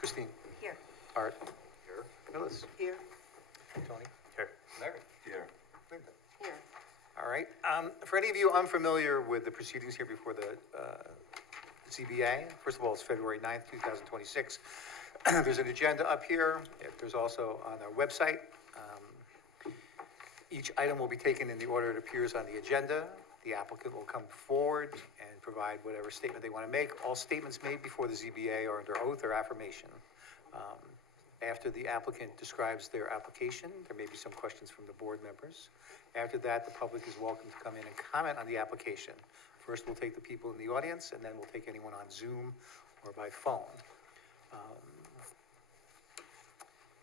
Christine? Here. Art? Here. Phyllis? Here. Tony? Here. Larry? Here. Linda? Here. All right. For any of you unfamiliar with the proceedings here before the ZBA, first of all, it's February 9th, 2026. There's an agenda up here. There's also on our website. Each item will be taken in the order it appears on the agenda. The applicant will come forward and provide whatever statement they want to make. All statements made before the ZBA are under oath or affirmation. After the applicant describes their application, there may be some questions from the board members. After that, the public is welcome to come in and comment on the application. First, we'll take the people in the audience, and then we'll take anyone on Zoom or by phone.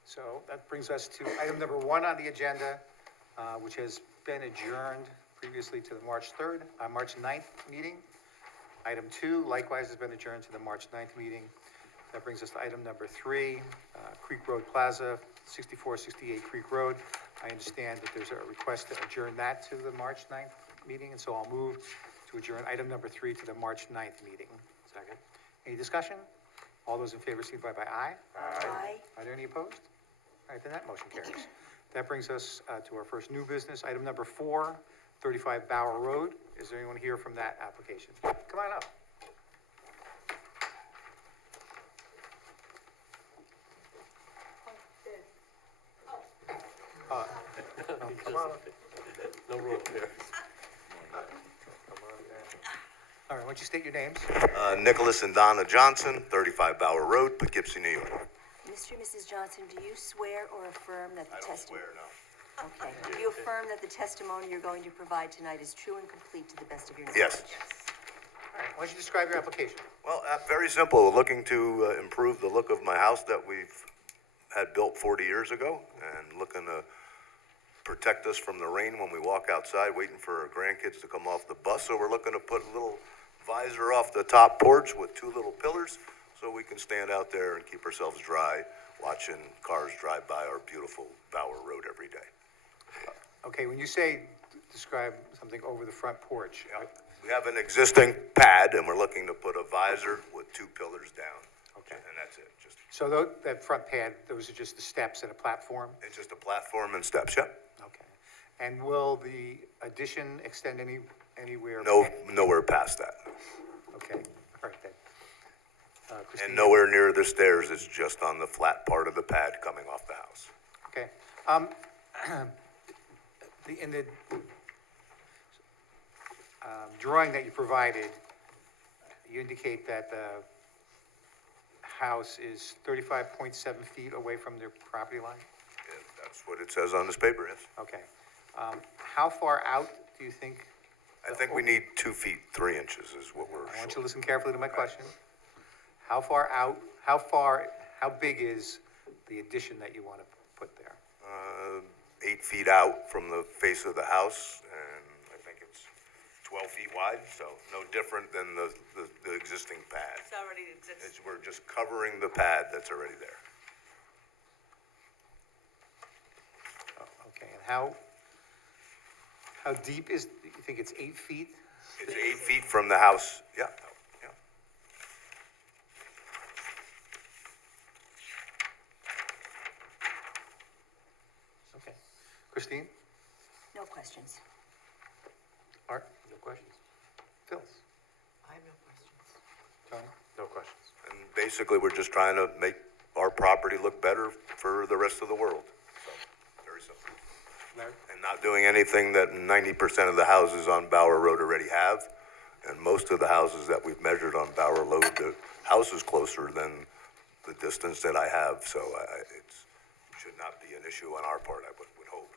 So that brings us to item number 1 on the agenda, which has been adjourned previously to the March 9th meeting. Item 2 likewise has been adjourned to the March 9th meeting. That brings us to item number 3, Creek Road Plaza, 6468 Creek Road. I understand that there's a request to adjourn that to the March 9th meeting, and so I'll move to adjourn item number 3 to the March 9th meeting. Second. Any discussion? All those in favor signify by aye. Aye. Are there any opposed? All right, then that motion carries. That brings us to our first new business, item number 4, 35 Bower Road. Is there anyone here from that application? Come on up. Come on up. No room here. All right, why don't you state your names? Nicholas and Donna Johnson, 35 Bower Road, Poughkeepsie, New York. Mr. and Mrs. Johnson, do you swear or affirm that the I don't testimony... swear, no. Okay. Do you affirm that the testimony you're going to provide tonight is true and complete to the best of your knowledge? Yes. All right, why don't you describe your application? Well, very simple. Looking to improve the look of my house that we've had built 40 years ago, and looking to protect us from the rain when we walk outside, waiting for our grandkids to come off the bus. So we're looking to put a little visor off the top porch with 2 little pillars so we can stand out there and keep ourselves dry, watching cars drive by our beautiful Bower Road every day. Okay, when you say describe something over the front porch, We have an existing pad, and we're looking to put a visor with 2 pillars down. Okay. And that's it. so that front pad, those are just the steps and a platform? It's just a platform and steps, yep. Okay. And will the addition extend anywhere? No, nowhere past that. Okay, all right then. Christine? And nowhere near the stairs, it's just on the flat part of the pad coming off the house. Okay. In the drawing that you provided, you indicate that the house is 35.7 feet away from the property line? Yeah, that's what it says on this paper, yes. Okay. How far out do you think? I think we need 2 feet, 3 inches is what we're I want you to short. listen carefully to my question. How big is the addition that you want to put there? 8 feet out from the face of the house, and I think it's 12 feet wide, so no different than the existing pad. It's already existing. We're just covering the pad that's already there. Okay, and how deep is, you think it's 8 feet? It's 8 feet from the house, yeah, yeah. Okay. Christine? No questions. Art? No questions. Phil? I have no questions. Tony? No questions. And basically, we're just trying to make our property look better for the rest of the world. So, very simple. Larry? And not doing anything that 90% of the houses on Bower Road already have. And most of the houses that we've measured on Bower Road, the house is closer than the distance that I have. So it should not be an issue on our part, I would hope.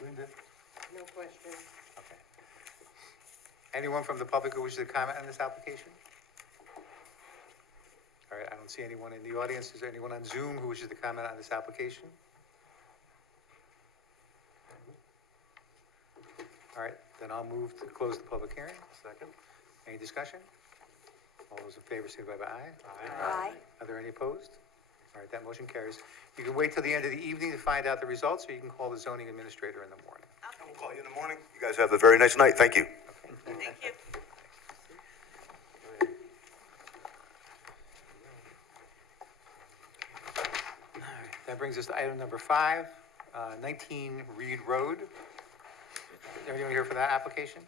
Linda? No questions. Okay. Anyone from the public who wishes to comment on this application? All right, I don't see anyone in the audience. Is there anyone on Zoom who wishes to comment on this application? All right, then I'll move to close the public hearing. Second. Any discussion? All those in favor signify by aye. Aye. Are there any opposed? All right, that motion carries. You can wait till the end of the evening to find out the results, or you can call the zoning administrator in the morning. We'll call you in the morning. You guys have a very nice night. Thank you. Thank you. That brings us to item number 5, 19 Reed Road. Is there anyone here for that application?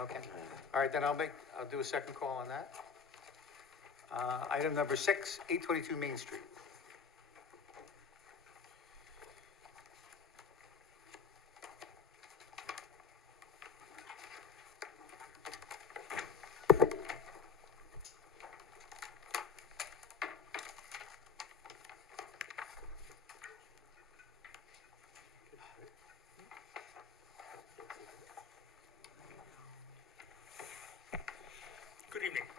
Okay, all right, then I'll do a second call on that. Item number 6, 822 Main Street. Good evening.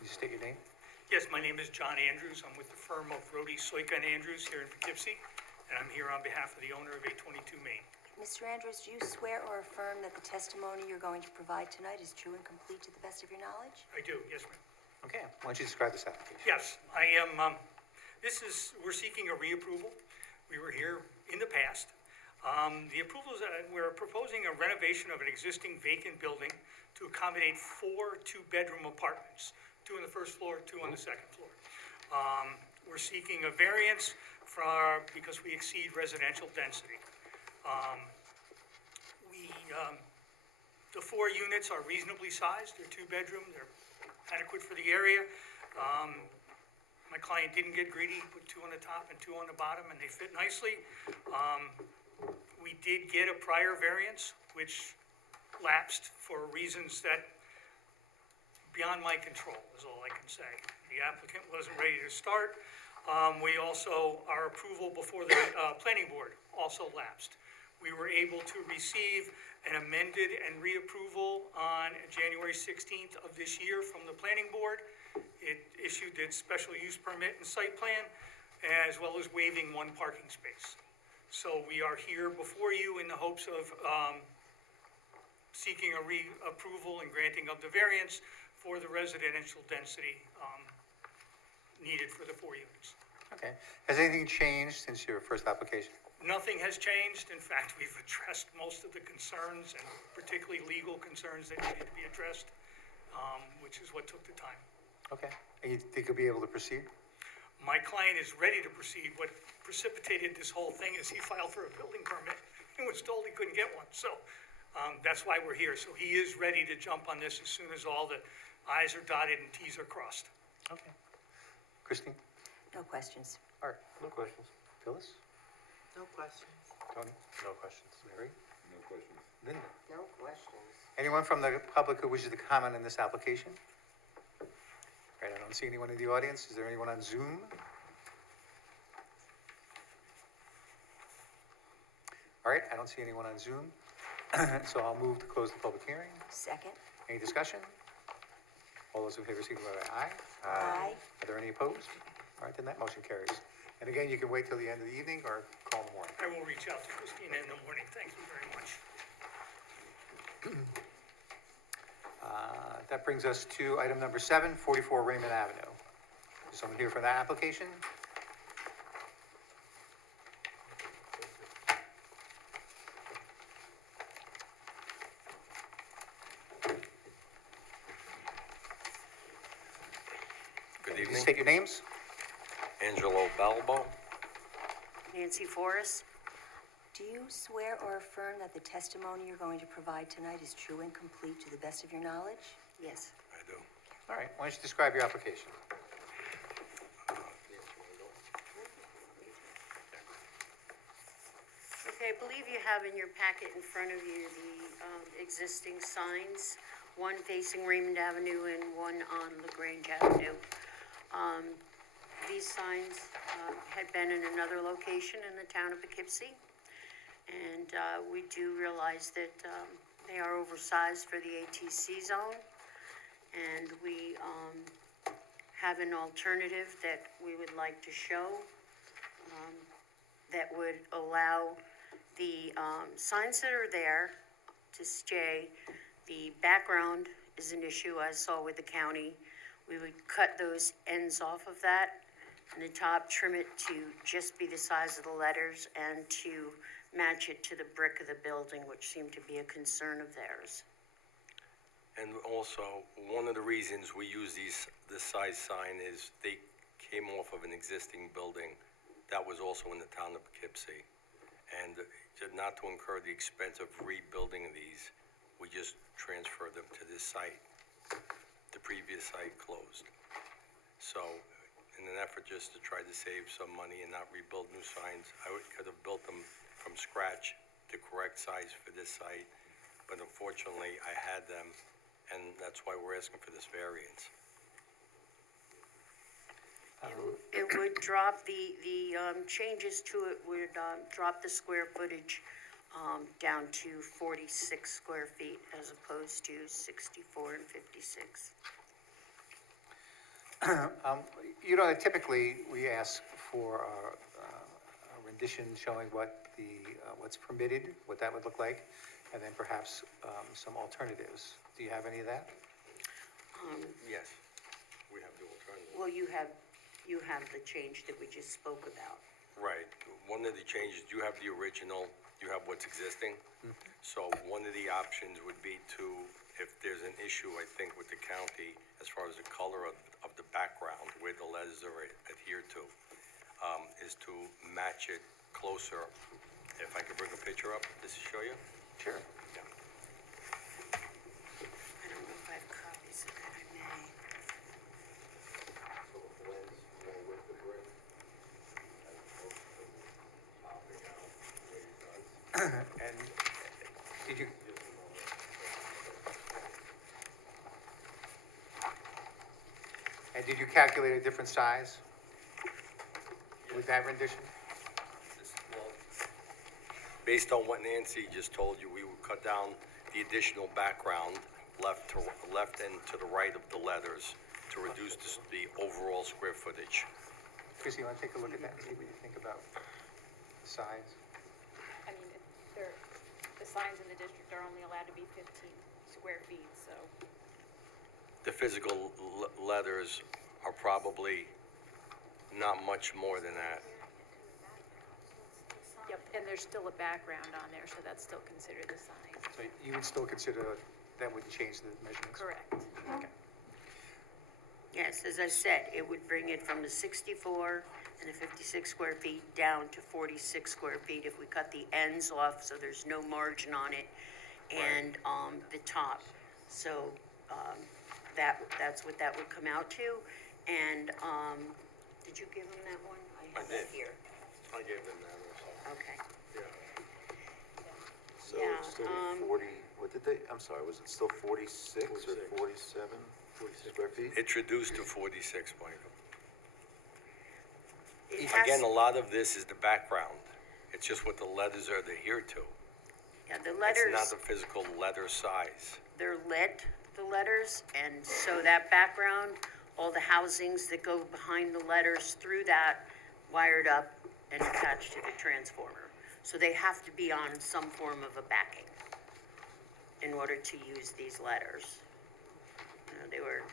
Please state your name. Yes, my name is John Andrews. I'm with the firm of Rhodey, Soika and Andrews here in Poughkeepsie, and I'm here on behalf of the owner of 822 Main. Mr. Andrews, do you swear or affirm that the testimony you're going to provide tonight is true and complete to the best of your knowledge? I do, yes, ma'am. Okay, why don't you describe this application? Yes, I am, we're seeking a reapproval. We were here in the past. The approval is, we're proposing a renovation of an existing vacant building to accommodate 4 two-bedroom apartments, 2 on the first floor, 2 on the second floor. We're seeking a variance because we exceed residential density. The 4 units are reasonably sized. They're 2-bedroom. They're adequate for the area. My client didn't get greedy, put 2 on the top and 2 on the bottom, and they fit nicely. We did get a prior variance, which lapsed for reasons that beyond my control, is all I can say. The applicant wasn't ready to start. Our approval before the planning board also lapsed. We were able to receive an amended and reapproval on January 16th of this year from the planning board. It issued its special use permit and site plan, as well as waiving 1 parking space. So we are here before you in the hopes of seeking a reapproval and granting of the variance for the residential density needed for the 4 units. Okay, has anything changed since your first application? Nothing has changed. In fact, we've addressed most of the concerns, and particularly legal concerns that needed to be addressed, which is what took the time. Okay, and you think you'll be able to proceed? My client is ready to proceed. What precipitated this whole thing is he filed for a building permit and was told he couldn't get one. So that's why we're here. So he is ready to jump on this as soon as all the i's are dotted and t's are crossed. Okay. Christine? No questions. Art? No questions. Phyllis? No questions. Tony? No questions. Mary? No questions. Linda? No questions. Anyone from the public who wishes to comment on this application? All right, I don't see anyone in the audience. Is there anyone on Zoom? All right, I don't see anyone on Zoom. So I'll move to close the public hearing. Second? Any discussion? All those in favor, signify by aye. Aye. Are there any opposed? All right, then that motion carries. And again, you can wait till the end of the evening or call in the morning. I will reach out to Christina in the morning. Thank you very much. That brings us to item number 7, 44 Raymond Avenue. Is someone here for that application? Good Please evening. state your names. Angelo Balbo. Nancy Forrest? Do you swear or affirm that the testimony you're going to provide tonight is true and complete to the best of your knowledge? Yes. I do. All right, why don't you describe your application? Okay, I believe you have in your packet in front of you the existing signs, one facing Raymond Avenue and one on LaGrange Avenue. These signs had been in another location in the town of Poughkeepsie, and we do realize that they are oversized for the ATC zone, and we have an alternative that we would like to show that would allow the signs that are there to stay. The background is an issue, I saw with the county. We would cut those ends off of that, and the top, trim it to just be the size of the letters and to match it to the brick of the building, which seemed to be a concern of theirs. And also, one of the reasons we use this size sign is they came off of an existing building that was also in the town of Poughkeepsie. And not to incur the expense of rebuilding these, we just transferred them to this site. The previous site closed. So, in an effort just to try to save some money and not rebuild new signs, could have built them from scratch, the correct size for this site. But unfortunately, I had them, and that's why we're asking for this variance. It would drop the changes to it would, drop the square footage, down to 46 square feet as opposed to 64 and 56. Typically, we ask for a rendition showing what's permitted, what that would look like, and then perhaps some alternatives. Do you have any of that? Yes, we have the alternative. Well, you have the change that we just spoke about. Right. One of the changes, you have the original, you have what's existing. So one of the options would be to, if there's an issue, I think, with the county, as far as the color of the background, where the letters are adhered to, is to match it closer. If I could bring a picture up, just to show you? Sure. Yeah. I don't know if I have copies of that, I may. So the blends more with the brick, as opposed to popping out the way it does. And did you, calculate a different size with that rendition? Well, based on what Nancy just told you, we would cut down the additional background left and to the right of the letters to reduce the overall square footage. Chrissy, you want to take a look at that and see what you think about the size? I mean, the signs in the district are only allowed to be 15 square feet, so. The physical letters are probably not much more than that. Yep, and there's still a background on there, so that's still considered the sign. So you would still consider that wouldn't change the measurements? Correct. Okay. Yes, as I said, it would bring it from the 64 and the 56 square feet down to 46 square feet if we cut the ends off, so there's no margin on it, and, the top. So, that's what that would come out to, and, did you give them that one? I have that did. here. I gave them that also. Okay. Yeah. So Yeah, it's still 40, what did they, I'm sorry, was it still 46 or 47 square feet? It's reduced to 46, Michael. It has- Again, a lot of this is the background. It's just what the letters are adhered to. Yeah, the It's letters. not the physical letter size. They're lit, the letters, and so that background, all the housings that go behind the letters through that wired up and attached to the transformer. So they have to be on some form of a backing in order to use these letters. You know,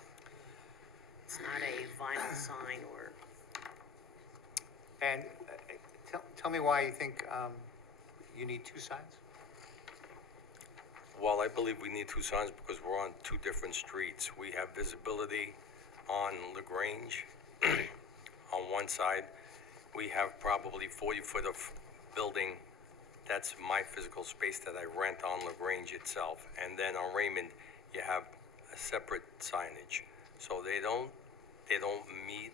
it's not a vinyl sign or, And tell me why you think you need two signs? Well, I believe we need two signs because we're on two different streets. We have visibility on LaGrange on one side. We have probably 40 foot of building. That's my physical space that I rent on LaGrange itself. And then on Raymond, you have a separate signage. So they don't meet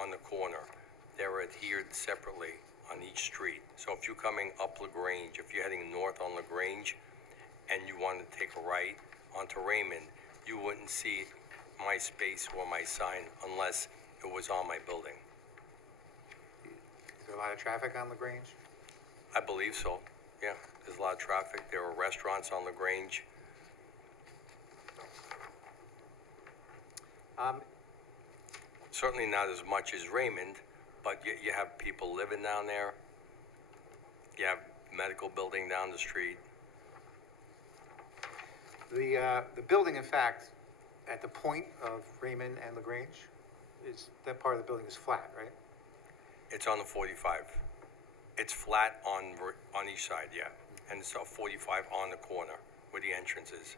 on the corner. They're adhered separately on each street. So if you're coming up LaGrange, if you're heading north on LaGrange, and you want to take a right onto Raymond, you wouldn't see my space or my sign unless it was on my building. Is there a lot of traffic on LaGrange? I believe so, yeah. There's a lot of traffic. There are restaurants on LaGrange. Certainly not as much as Raymond, but you have people living down there. You have medical building down the street. The building, in fact, at the point of Raymond and LaGrange, that part of the building is flat, right? It's on the 45. It's flat on each side, yeah. And it's a 45 on the corner where the entrance is.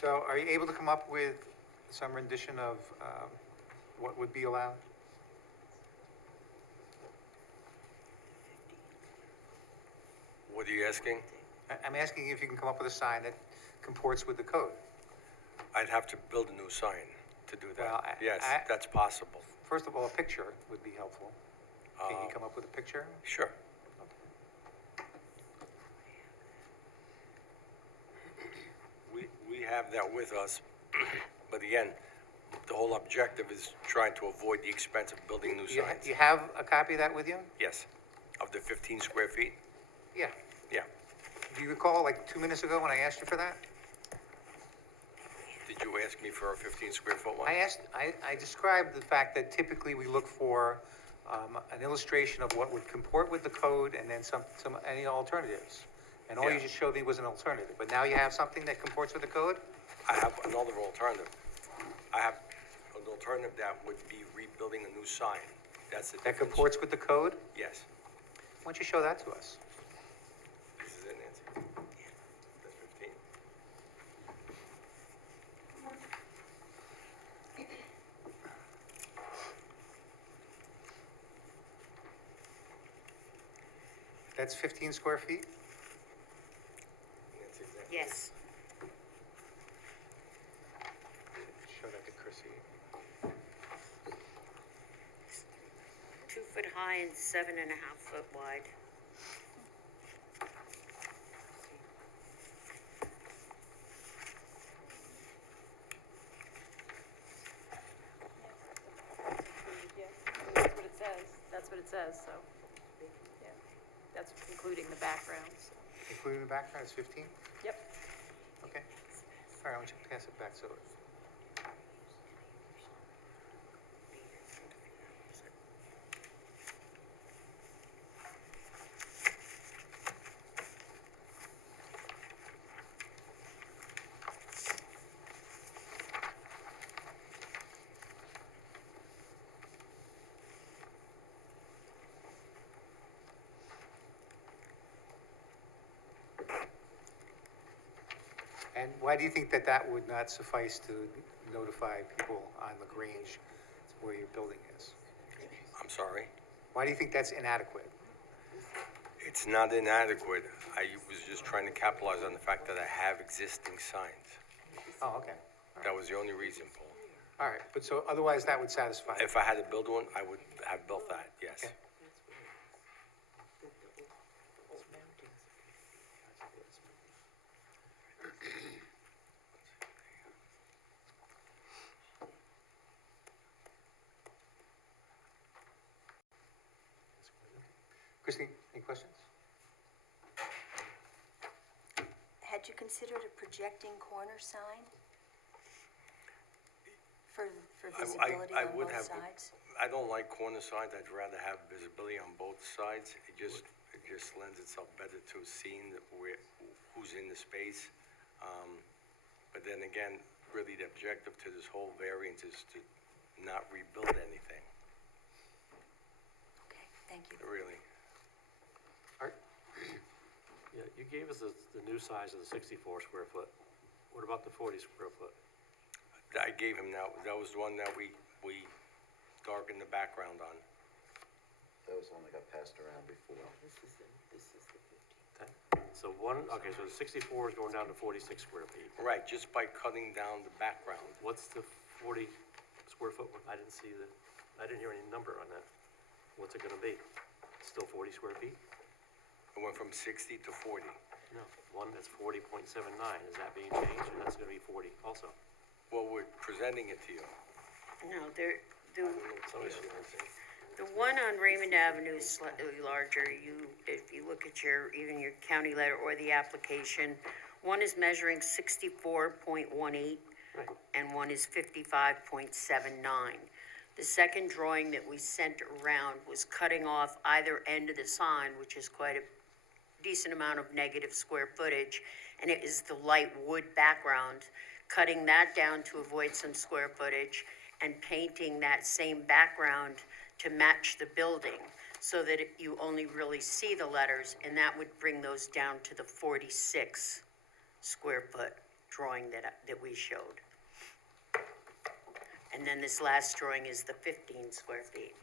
So are you able to come up with some rendition of what would be allowed? What are you asking? I'm asking if you can come up with a sign that comports with the code. I'd have to build a new sign to do Well, that. Yes, that's possible. First of all, a picture would be helpful. Can you come up with a picture? Sure. We have that with us, but again, the whole objective is trying to avoid the expense of building new signs. You have a copy of that with you? Yes, of the 15 square feet? Yeah. Yeah. Do you recall, like 2 minutes ago when I asked you for that? Did you ask me for a 15 square foot one? I described the fact that typically we look for an illustration of what would comport with the code and then any alternatives. And all you Yeah. just showed me was an alternative, but now you have something that comports with the code? I have another alternative. I have an alternative that would be rebuilding a new sign. That's the That difference. comports with the code? Yes. Why don't you show that to us? This is it, Nancy. That's 15. That's 15 square feet? That's exactly. Yes. Show that to Chrissy. 2 foot high and 7.5 foot wide. Yeah, that's what it says. That's what it says, so, yeah. That's including the background, so. Including the background is 15? Yep. Okay. All right, why don't you pass it back so. And why do you think that that would not suffice to notify people on LaGrange where your building is? I'm sorry. Why do you think that's inadequate? It's not inadequate. I was just trying to capitalize on the fact that I have existing signs. Oh, okay. That was the only reason, Paul. All right, but so otherwise that would satisfy. If I had to build one, I would have built that, yes. Okay. Christine, any questions? Had you considered a projecting corner sign? For visibility I on would both have- sides? I don't like corner signs. I'd rather have visibility on both sides. It just lends itself better to seeing who's in the space. But then again, really the objective to this whole variance is to not rebuild anything, Okay, thank you. really. Art? Yeah, you gave us the new size of the 64 square foot. What about the 40 square foot? I gave him that was the one that we darkened the background on. That was the one that got passed around before. Okay. So so the 64 is going down to 46 square feet. Right, just by cutting down the background. What's the 40 square foot one? I didn't hear any number on that. What's it gonna be? Still 40 square feet? It went from 60 to 40. No, one that's 40.79, is that being changed, or that's gonna be 40 also? Well, we're presenting it to you. No, Somebody's gonna say. the one on Raymond Avenue is slightly larger. If you look at even your county letter or the application, one is measuring 64.18 Right. and one is 55.79. The second drawing that we sent around was cutting off either end of the sign, which is quite a decent amount of negative square footage, and it is the light wood background, cutting that down to avoid some square footage and painting that same background to match the building so that you only really see the letters, and that would bring those down to the 46 square foot. drawing that we showed. And then this last drawing is the 15 square feet.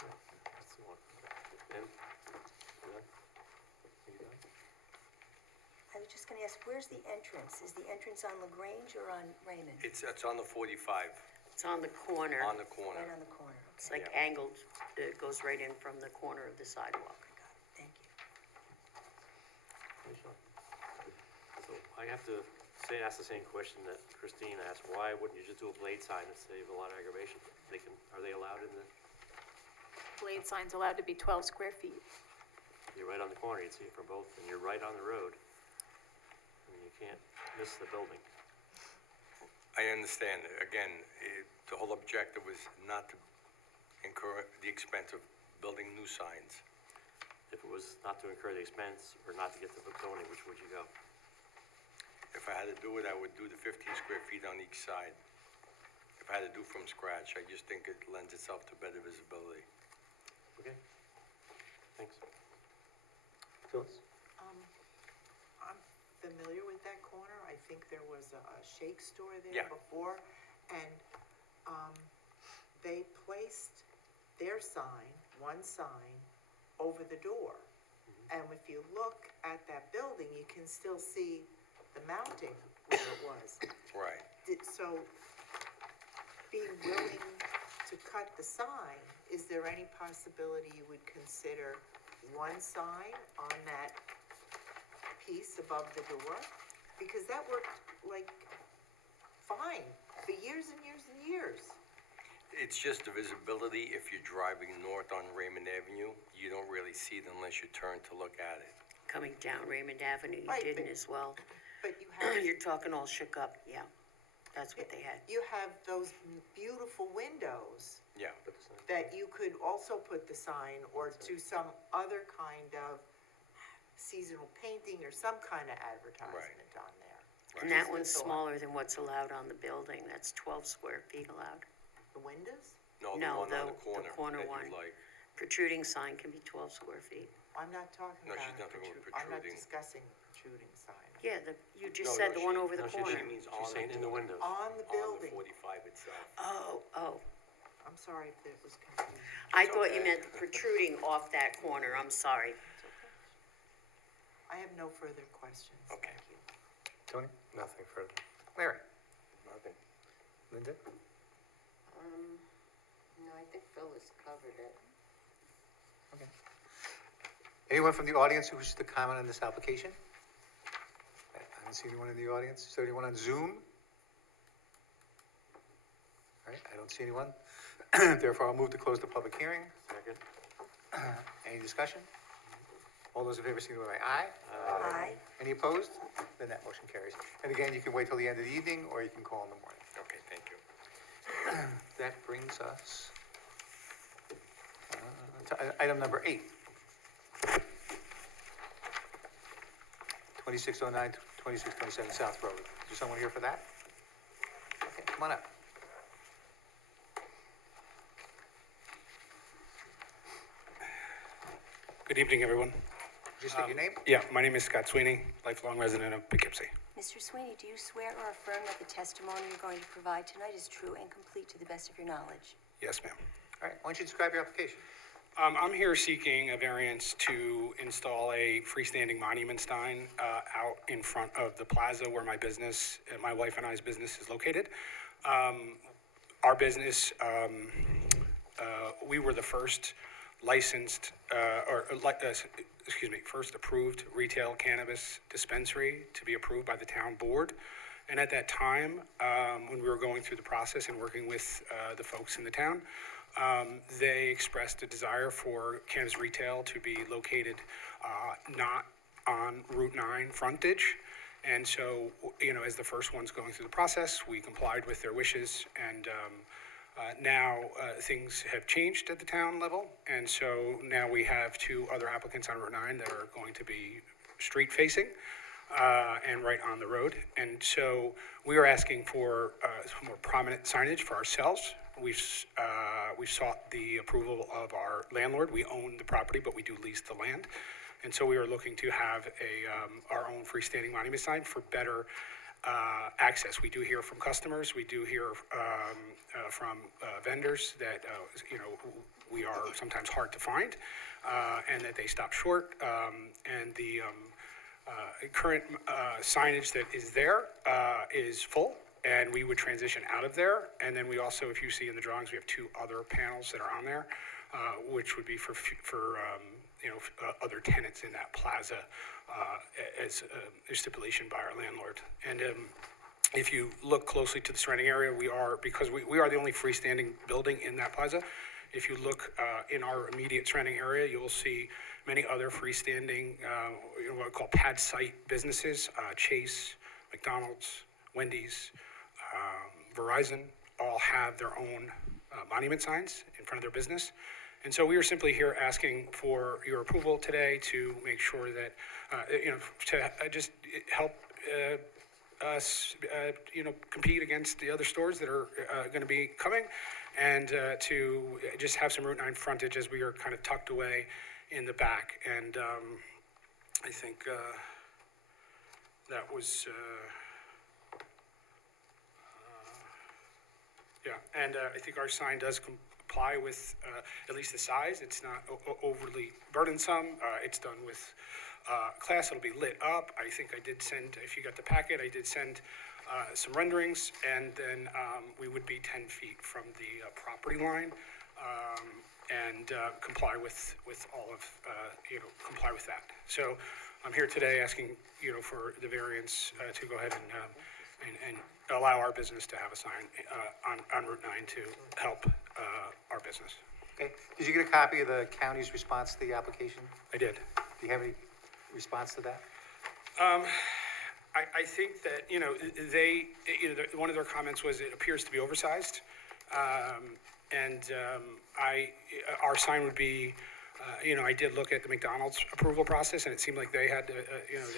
That's the one. And, you done? Are you done? I was just gonna ask, where's the entrance? Is the entrance on LaGrange or on Raymond? It's on the 45, It's on the corner. on the corner. Right on the corner, It's okay. like angled, it goes right in from the corner of the sidewalk. Got it, thank you. Hey, Sean. So I have to ask the same question that Christine asked. Why wouldn't you just do a blade sign and save a lot of aggravation? Are they allowed in the, Blade sign's allowed to be 12 square feet. you're right on the corner, you'd see it from both, and you're right on the road. I mean, you can't miss the building. I understand. Again, the whole objective was not to incur the expense of building new signs. If it was not to incur the expense or not to get the zoning, which would you go? If I had to do it, I would do the 15 square feet on each side. If I had to do from scratch, I just think it lends itself to better visibility. Okay? Thanks. Phyllis? I'm familiar with that corner. I think there was a shake store Yeah. there before. And, they placed their sign, one sign, over the door. And if you look at that building, you can still see the mounting where it was. Right. So, being willing to cut the sign, is there any possibility you would consider one sign on that piece above the door? Because that worked like fine for years and years and years. It's just the visibility. If you're driving north on Raymond Avenue, you don't really see it unless you turn to look at it. Coming down Raymond Avenue, you Right, didn't but- as well. But you have, You're talking all shook up, yeah. That's what they had. you have those beautiful windows Yeah. Put the sign. that you could also put the sign or do some other kind of seasonal painting or some kind of advertisement on there. And that one's smaller than what's allowed on the building. That's 12 square feet allowed. The windows? No, the No, one on the the corner. corner that you one. like. Protruding sign can be 12 square feet. I'm not talking No, about. she's not talking about I'm not protruding. discussing protruding sign. Yeah, you No, just said no, the one she- over the No, she corner. means She's saying in the windows. On the On the building. 45 itself. Oh. I'm sorry if it was confusing. I thought you meant protruding off that corner. I'm sorry. I have no further questions. Okay. Thank you. Tony? Nothing further. Larry? Nothing. Linda? No, I think Phyllis covered it. Okay. Anyone from the audience who wishes to comment on this application? I don't see anyone in the audience. Is there anyone on Zoom? All right, I don't see anyone. Therefore, I'll move to close the public hearing. Second? Any discussion? All those in favor, signify by aye. Aye. Any opposed? Then that motion carries. And again, you can wait till the end of the evening, or you can call in the morning. Okay, thank you. That brings us to item number 8. 2609, 2627 South Road. Is there someone here for that? Okay, come on up. Good evening, everyone. Just state your name. Yeah, my name is Scott Sweeney, lifelong resident of Poughkeepsie. Mr. Sweeney, do you swear or affirm that the testimony you're going to provide tonight is true and complete to the best of your knowledge? Yes, ma'am. All right, why don't you describe your application? I'm here seeking a variance to install a freestanding monument sign out in front of the plaza where my business, my wife and I's business is located. Our business, we were the first licensed, first approved retail cannabis dispensary to be approved by the town board. And at that time, when we were going through the process and working with the folks in the town, they expressed a desire for cannabis retail to be located not on Route 9 frontage. And so, as the first ones going through the process, we complied with their wishes, and now things have changed at the town level, and so now we have 2 other applicants on Route 9 that are going to be street facing and right on the road. And so we are asking for some more prominent signage for ourselves we've sought the approval of our landlord. We own the property, but we do lease the land. And so we are looking to have our own freestanding monument sign for better access. We do hear from customers, we do hear from vendors that, we are sometimes hard to find, and that they stop short. And the current signage that is there is full, and we would transition out of there. And then we also, if you see in the drawings, we have 2 other panels that are on there, which would be for other tenants in that plaza as a stipulation by our landlord. And if you look closely to the surrounding area, because we are the only freestanding building in that plaza. If you look in our immediate surrounding area, you will see many other freestanding, what I call pad site businesses, Chase, McDonald's, Wendy's, Verizon, all have their own monument signs in front of their business. And so we are simply here asking for your approval today to make sure that, to just help us, compete against the other stores that are going to be coming, and to just have some Route 9 frontage as we are kind of tucked away in the back. And I think that was, and I think our sign does comply with at least the size. It's not overly burdensome. It's done with class. It'll be lit up. I think I did send, if you got the packet, I did send some renderings, and then we would be 10 feet from the property line, and comply with all of, comply with that. So I'm here today asking, for the variance to go ahead and allow our business to have a sign on Route 9 to help our business. Okay, did you get a copy of the county's response to the application? I did. Do you have any response to that? I think that, they, one of their comments was it appears to be oversized. Our sign would be, I did look at the McDonald's approval process, and it seemed like they had,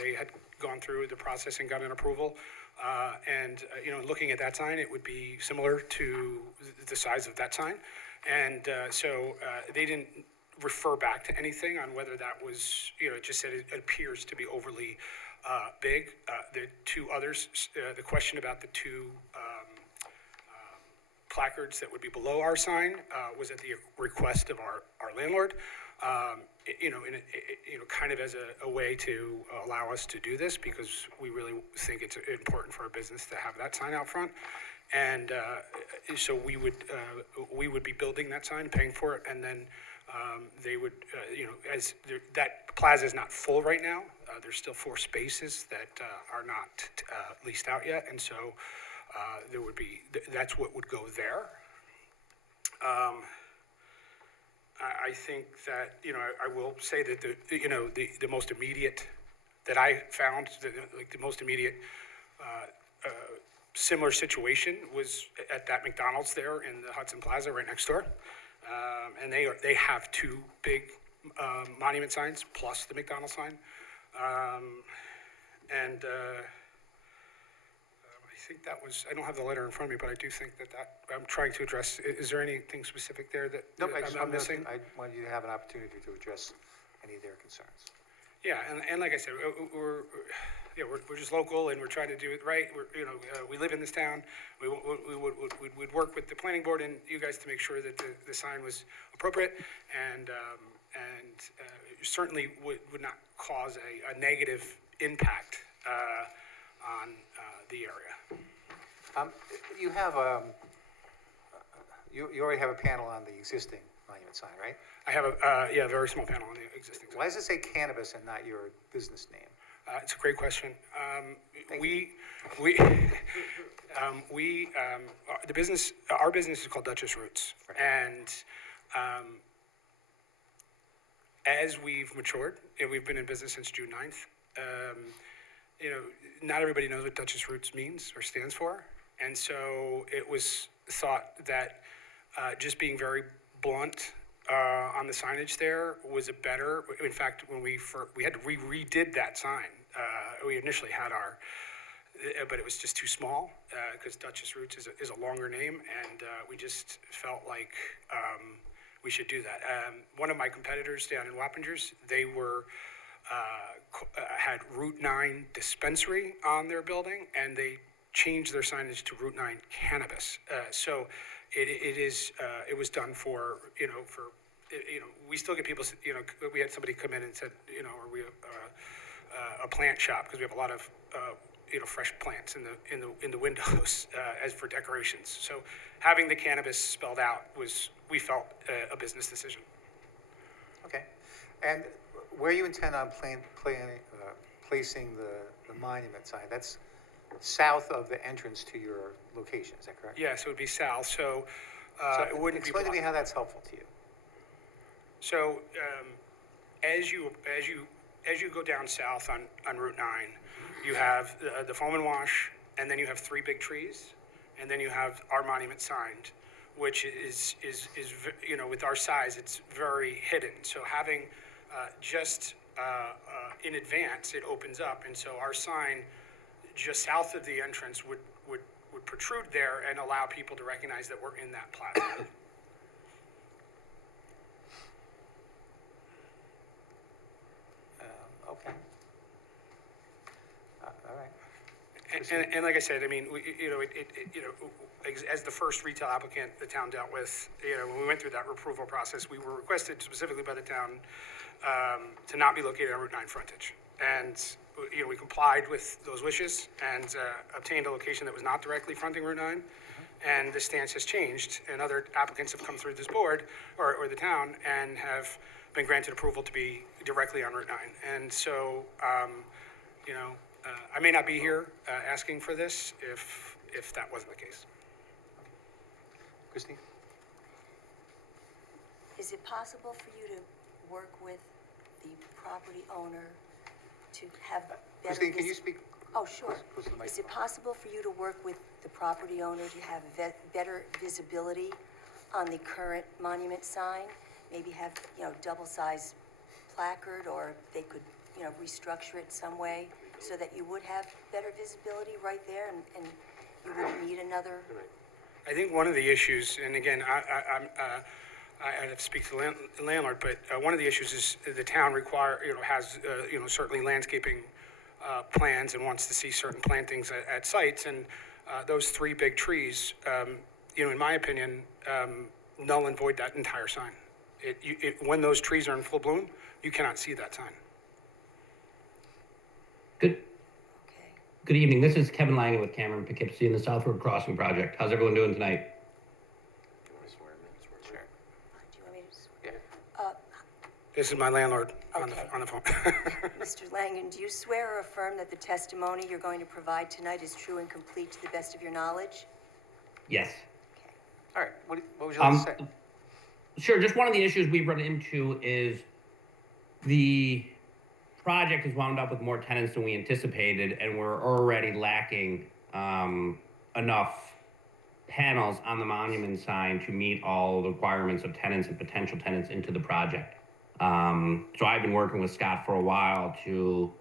they had gone through the process and got an approval. Looking at that sign, it would be similar to the size of that sign. And so they didn't refer back to anything on whether that was, it just said it appears to be overly big. The 2 others, the question about the 2 placards that would be below our sign was at the request of our landlord, kind of as a way to allow us to do this, because we really think it's important for our business to have that sign out front. And so we would be building that sign, paying for it, and then they would, as that plaza is not full right now. There's still 4 spaces that are not leased out yet, and so there would be, that's what would go there. I think that, I will say that the most immediate that I found, the most immediate similar situation was at that McDonald's there in the Hudson Plaza right next door. And they have 2 big monument signs plus the McDonald's sign. I think that was, I don't have the letter in front of me, but I do think that I'm trying to address, is there anything specific there that Nope, I'm missing? I wanted you to have an opportunity to address any of their concerns. Yeah, and like I said, we're just local, and we're trying to do it right. We live in this town. We'd work with the planning board and you guys to make sure that the sign was appropriate, and certainly would not cause a negative impact on the area. You have you already have a panel on the existing monument sign, right? I have a very small panel on the existing sign. Why does it say cannabis and not your business name? It's a great question. Our business is called Duchess Roots, and as we've matured, and we've been in business since June 9th, not everybody knows what Duchess Roots means or stands for, and so it was thought that just being very blunt on the signage there was a better. In fact, when we had redid that sign, we initially had but it was just too small, because Duchess Roots is a longer name, and we just felt like we should do that. One of my competitors down in Wappingers, they were, had Route 9 dispensary on their building, and they changed their signage to Route 9 cannabis. So it was done for, we still get people, we had somebody come in and said, are we a plant shop, because we have a lot of, fresh plants in the windows as for decorations. So having the cannabis spelled out was, we felt, a business decision. Okay. And where you intend on placing the monument sign, that's south of the entrance to your location, is that correct? Yes, it would be south, so So it wouldn't be. explain to me how that's helpful to you. So, as you go down south on Route 9, you have the foam and wash, and then you have 3 big trees, and then you have our monument signed, which is with our size, it's very hidden. So having just in advance, it opens up, and so our sign just south of the entrance would protrude there and allow people to recognize that we're in that plaza. Okay. All right. And like I said, I mean, as the first retail applicant the town dealt with, when we went through that approval process, we were requested specifically by the town to not be located on Route 9 frontage. And, we complied with those wishes and obtained a location that was not directly fronting Route 9. And the stance has changed, and other applicants have come through this board, or the town, and have been granted approval to be directly on Route 9. And so, I may not be here asking for this if that wasn't the case. Christine? Is it possible for you to work with the property owner to have better... Christine, can you speak? Oh, sure. Close to the Is it possible for you to work with the property owner to have better visibility on the current monument sign? Maybe have, double-sized placard, or they could, restructure it some way so that you would have better visibility right there, and you wouldn't need another... I think one of the issues, and again, I have to speak to the landlord, but one of the issues is the town has certainly landscaping plans and wants to see certain plantings at sites, and those 3 big trees, in my opinion, null and void that entire sign. When those trees are in full bloom, you cannot see that sign. Good evening. This is Kevin Lange with Cameron Poughkeepsie in the South Road Crossing Project. How's everyone doing tonight? Sure. Do you want me to... Yeah. This is my landlord on Okay. the phone. Mr. Langen, do you swear or affirm that the testimony you're going to provide tonight is true and complete to the best of your knowledge? Yes. Okay. All right, what would you like to say? Sure. Just one of the issues we've run into is the project has wound up with more tenants than we anticipated, and we're already lacking enough panels on the monument sign to meet all the requirements of tenants and potential tenants into the project. So I've been working with Scott for a while to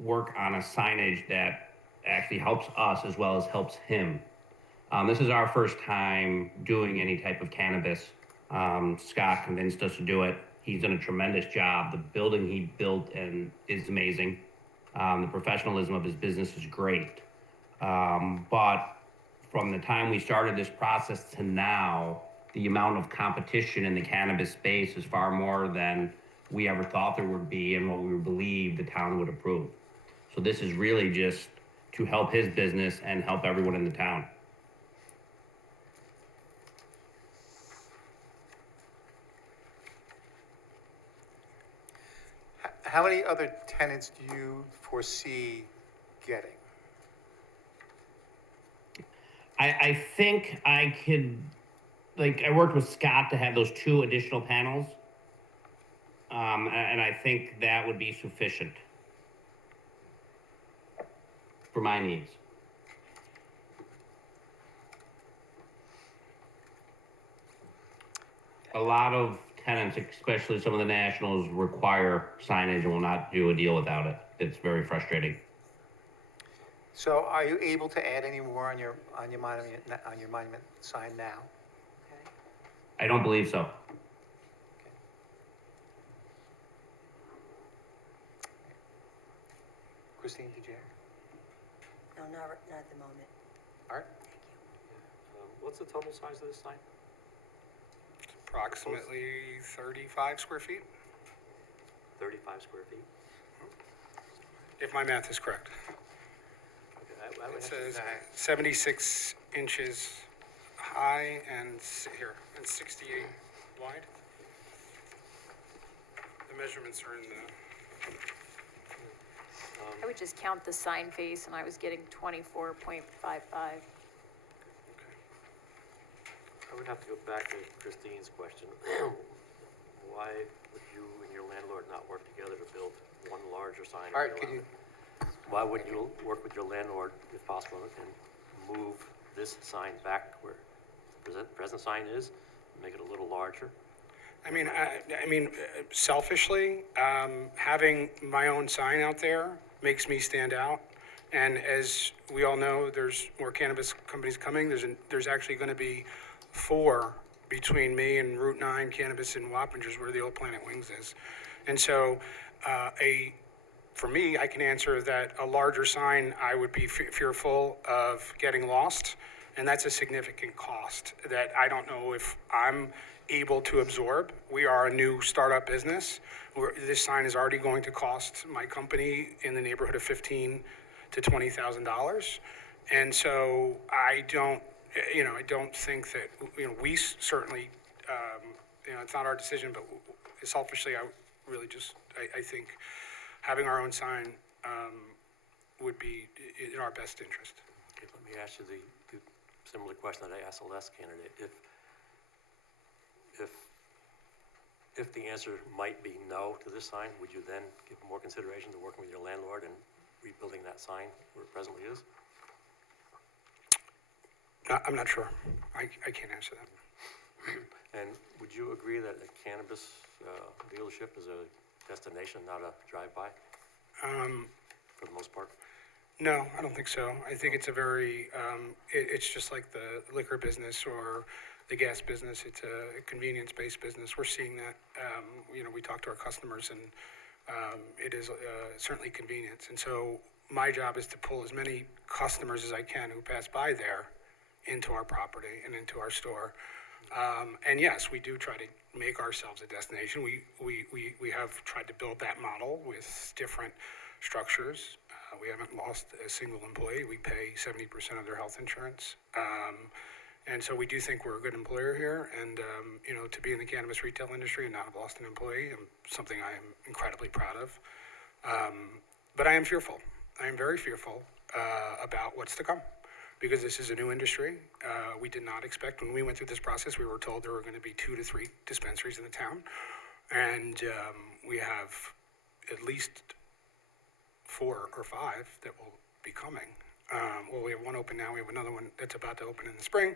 work on a signage that actually helps us as well as helps him. This is our first time doing any type of cannabis. Scott convinced us to do it. He's done a tremendous job. The building he built is amazing. The professionalism of his business is great. But from the time we started this process to now, the amount of competition in the cannabis space is far more than we ever thought there would be and what we believed the town would approve. So this is really just to help his business and help everyone in the town. How many other tenants do you foresee getting? I think I could, I worked with Scott to have those 2 additional panels. And I think that would be sufficient for my needs. A lot of tenants, especially some of the nationals, require signage and will not do a deal without it. It's very frustrating. So are you able to add any more on your monument sign now? Okay. I don't believe so. Christine, did you? No, not at the moment. Art? Thank you. What's the total size of this sign? Approximately 35 square feet, 35 square feet? if my math is correct. Okay, I would It have to- says 76 inches high and, and 68 wide. The measurements are in the, I would just count the sign face, and I was getting 24.55. I would have to go back to Christine's question. Why would you and your landlord not work together to build one larger sign? Art, could you, Why wouldn't you work with your landlord, if possible, and move this sign back where the present sign is, make it a little larger? I mean, selfishly, having my own sign out there makes me stand out. And as we all know, there's more cannabis companies coming. There's actually going to be 4 between me and Route 9 Cannabis in Wappingers, where the old Planet Wings is. And so, for me, I can answer that a larger sign, I would be fearful of getting lost. And that's a significant cost that I don't know if I'm able to absorb. We are a new startup business. This sign is already going to cost my company in the neighborhood of $15,000 to $20,000. And so I don't think that, we certainly, it's not our decision, but selfishly, I think having our own sign would be in our best interest. Okay, let me ask you the similar question that I asked the last candidate. If the answer might be no to this sign, would you then give more consideration to working with your landlord and rebuilding that sign where it presently is? I'm not sure. I can't answer that. And would you agree that a cannabis dealership is a destination, not a drive-by, for the most part? No, I don't think so. I think it's a very, it's just like the liquor business or the gas business. It's a convenience-based business. We're seeing that. We talk to our customers, and it is certainly convenience. And so my job is to pull as many customers as I can who pass by there into our property and into our store. And yes, we do try to make ourselves a destination. We have tried to build that model with different structures. We haven't lost a single employee. We pay 70% of their health insurance. And so we do think we're a good employer here. And, to be in the cannabis retail industry and not have lost an employee, something I am incredibly proud of. But I am fearful. I am very fearful about what's to come, because this is a new industry. We did not expect, when we went through this process, we were told there were going to be 2 to 3 dispensaries in the town. And we have at least 4 or 5 that will be coming. We have one open now. We have another one that's about to open in the spring,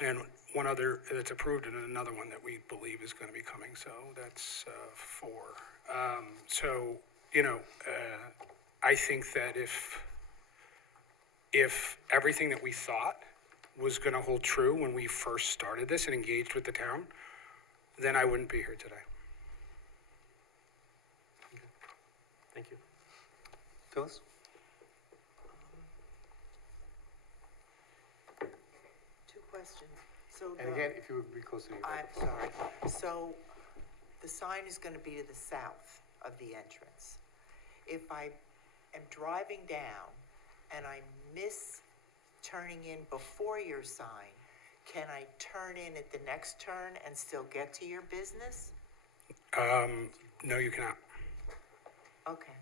and one other that's approved, and another one that we believe is going to be coming. So that's 4. I think that if everything that we thought was going to hold true when we first started this and engaged with the town, then I wouldn't be here today. Thank you. Phyllis? Two questions. So And again, if you would be close to your I'm microphone. sorry. So the sign is gonna be to the south of the entrance. If I am driving down and I miss turning in before your sign, can I turn in at the next turn and still get to your business? No, you cannot. Okay,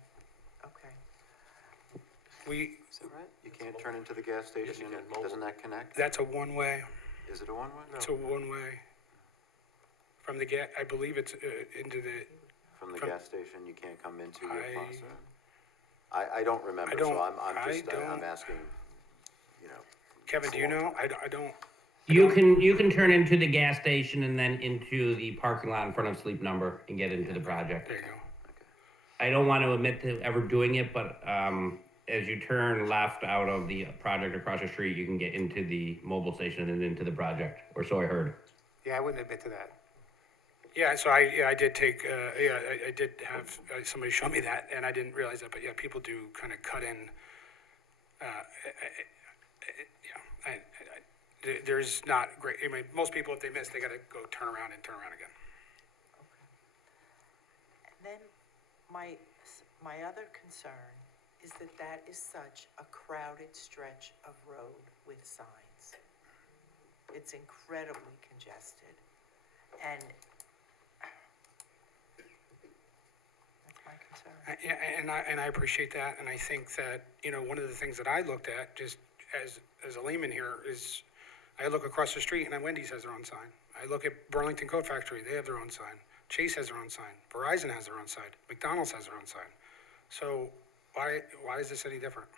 okay. Is that right? You can't turn into the gas station? Yes, you can. Doesn't that connect? That's a one-way. Is it a one-way? It's a one-way. From the I believe it's into the, From the From- gas station, you can't come into your I- plaza? I don't remember, I don't- so I'm I just, I'm don't- asking, Kevin, do you know? I don't. You can turn into the gas station and then into the parking lot in front of Sleep Number and get into the project. There you go. I don't want to admit to ever doing it, but as you turn left out of the project across the street, you can get into the mobile station and into the project, or so I heard. Yeah, I wouldn't admit to that. Yeah, so I did take, I did have somebody show me that, and I didn't realize that, but yeah, people do kind of cut in. There's not great, I mean, most people, if they miss, they gotta go turn around and turn around again. Then my other concern is that that is such a crowded stretch of road with signs. It's incredibly congested, and that's my concern. Yeah, and I appreciate that, and I think that, you know, one of the things that I looked at, just as a layman here, is I look across the street and Wendy's has their own sign. I look at Burlington Coat Factory, they have their own sign. Chase has their own sign. Verizon has their own sign. McDonald's has their own sign. So why is this any different?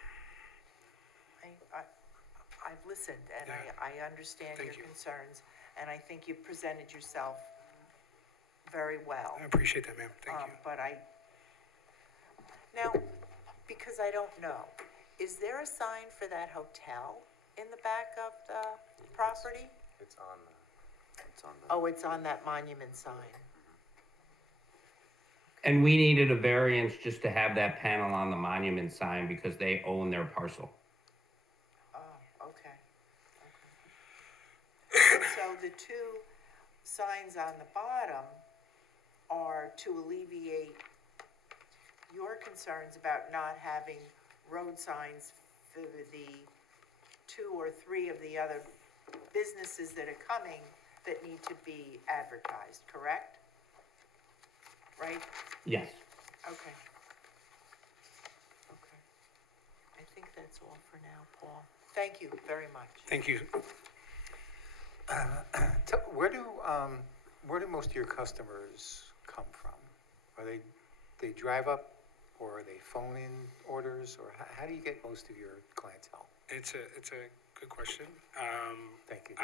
I've listened, and Yeah. I understand your Thank you. concerns, and I think you presented yourself very well. I appreciate that, ma'am. Thank you. But now, because I don't know, is there a sign for that hotel in the back of the property? It's on the. Oh, it's on that monument sign. And we needed a variance just to have that panel on the monument sign because they own their parcel. Oh, okay. So the two signs on the bottom are to alleviate your concerns about not having road signs for the 2 or 3 of the other businesses that are coming that need to be advertised, correct? Right? Yes. Okay. Okay. I think that's all for now, Paul. Thank you very much. Thank you. Where do most of your customers come from? Are they drive up, or are they phone in orders, or how do you get most of your clientele? It's a good question. Thank you.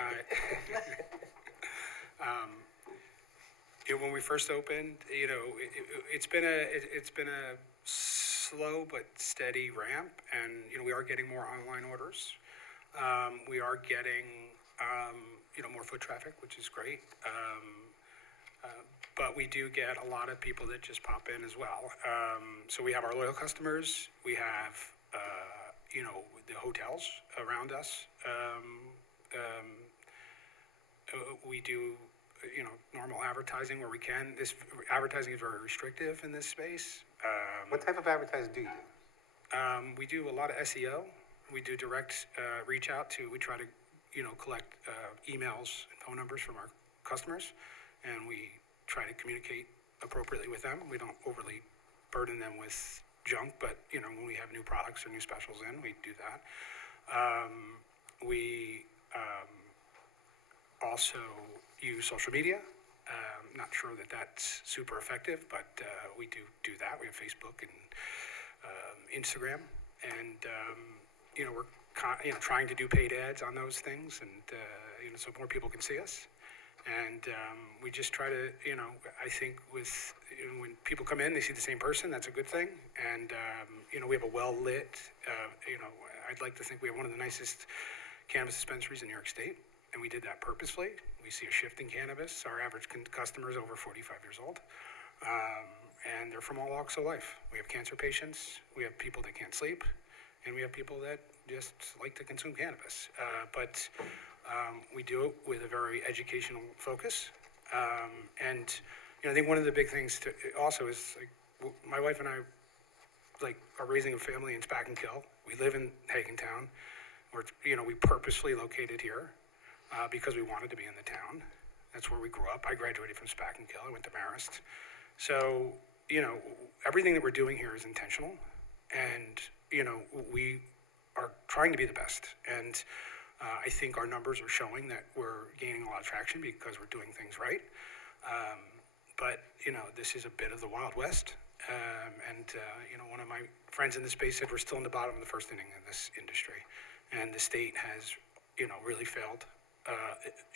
When we first opened, you know, it's been a slow but steady ramp, and, you know, we are getting more online orders. We are getting, you know, more foot traffic, which is great. But we do get a lot of people that just pop in as well. So we have our loyal customers, we have, you know, the hotels around us. We do, you know, normal advertising where we can. This advertising is very restrictive in this space. What type of advertising do you do? We do a lot of SEO. We do direct reach out to, we try to, you know, collect emails and phone numbers from our customers, and we try to communicate appropriately with them. We don't overly burden them with junk, but, you know, when we have new products or new specials in, we do that. We also use social media. Not sure that that's super effective, but we do that. We have Facebook and Instagram, and you know, we're trying to do paid ads on those things, and you know, so more people can see us. And we just try to, you know, I think with, you know, when people come in, they see the same person. That's a good thing. And you know, we have a well lit. You know, I'd like to think we have one of the nicest cannabis dispensaries in New York State, and we did that purposefully. We see a shift in cannabis. Our average customer is over 45 years old, and they're from all walks of life. We have cancer patients, we have people that can't sleep, and we have people that just like to consume cannabis. But we do it with a very educational focus. And, you know, I think one of the big things also is, like, my wife and I, like, are raising a family in Spack and Kill. We live in Hagentown. You know, we purposely located here because we wanted to be in the town. That's where we grew up. I graduated from Spack and Kill. I went to Marist. So, you know, everything that we're doing here is intentional. And, you know, we are trying to be the best. And I think our numbers are showing that we're gaining a lot of traction because we're doing things right. But, you know, this is a bit of the Wild West. And you know, one of my friends in the space said we're still in the bottom of the first inning in this industry. And the state has, you know, really failed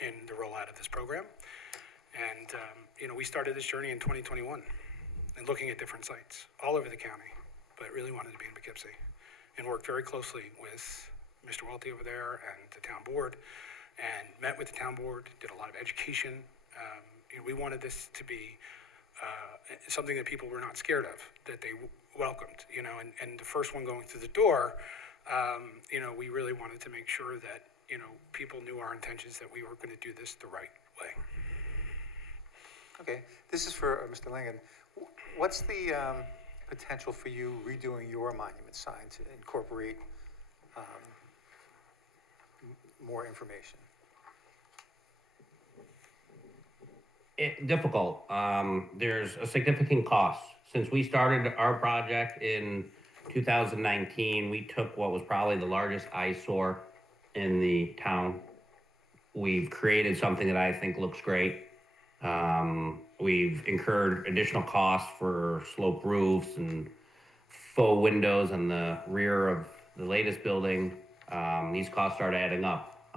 in the rollout of this program. And, you know, we started this journey in 2021 and looking at different sites all over the county, but really wanted to be in Poughkeepsie. and worked very closely with Mr. Welty over there and the town board, and met with the town board, did a lot of education. We wanted this to be something that people were not scared of, that they welcomed, and the first one going through the door, we really wanted to make sure that, people knew our intentions, that we were going to do this the right way. Okay, this is for Mr. Langen. What's the potential for you redoing your monument sign to incorporate more information? Difficult. There's a significant cost. Since we started our project in 2019, we took what was probably the largest eyesore in the town. We've created something that I think looks great. We've incurred additional costs for sloped roofs and faux windows in the rear of the latest building. These costs start adding up.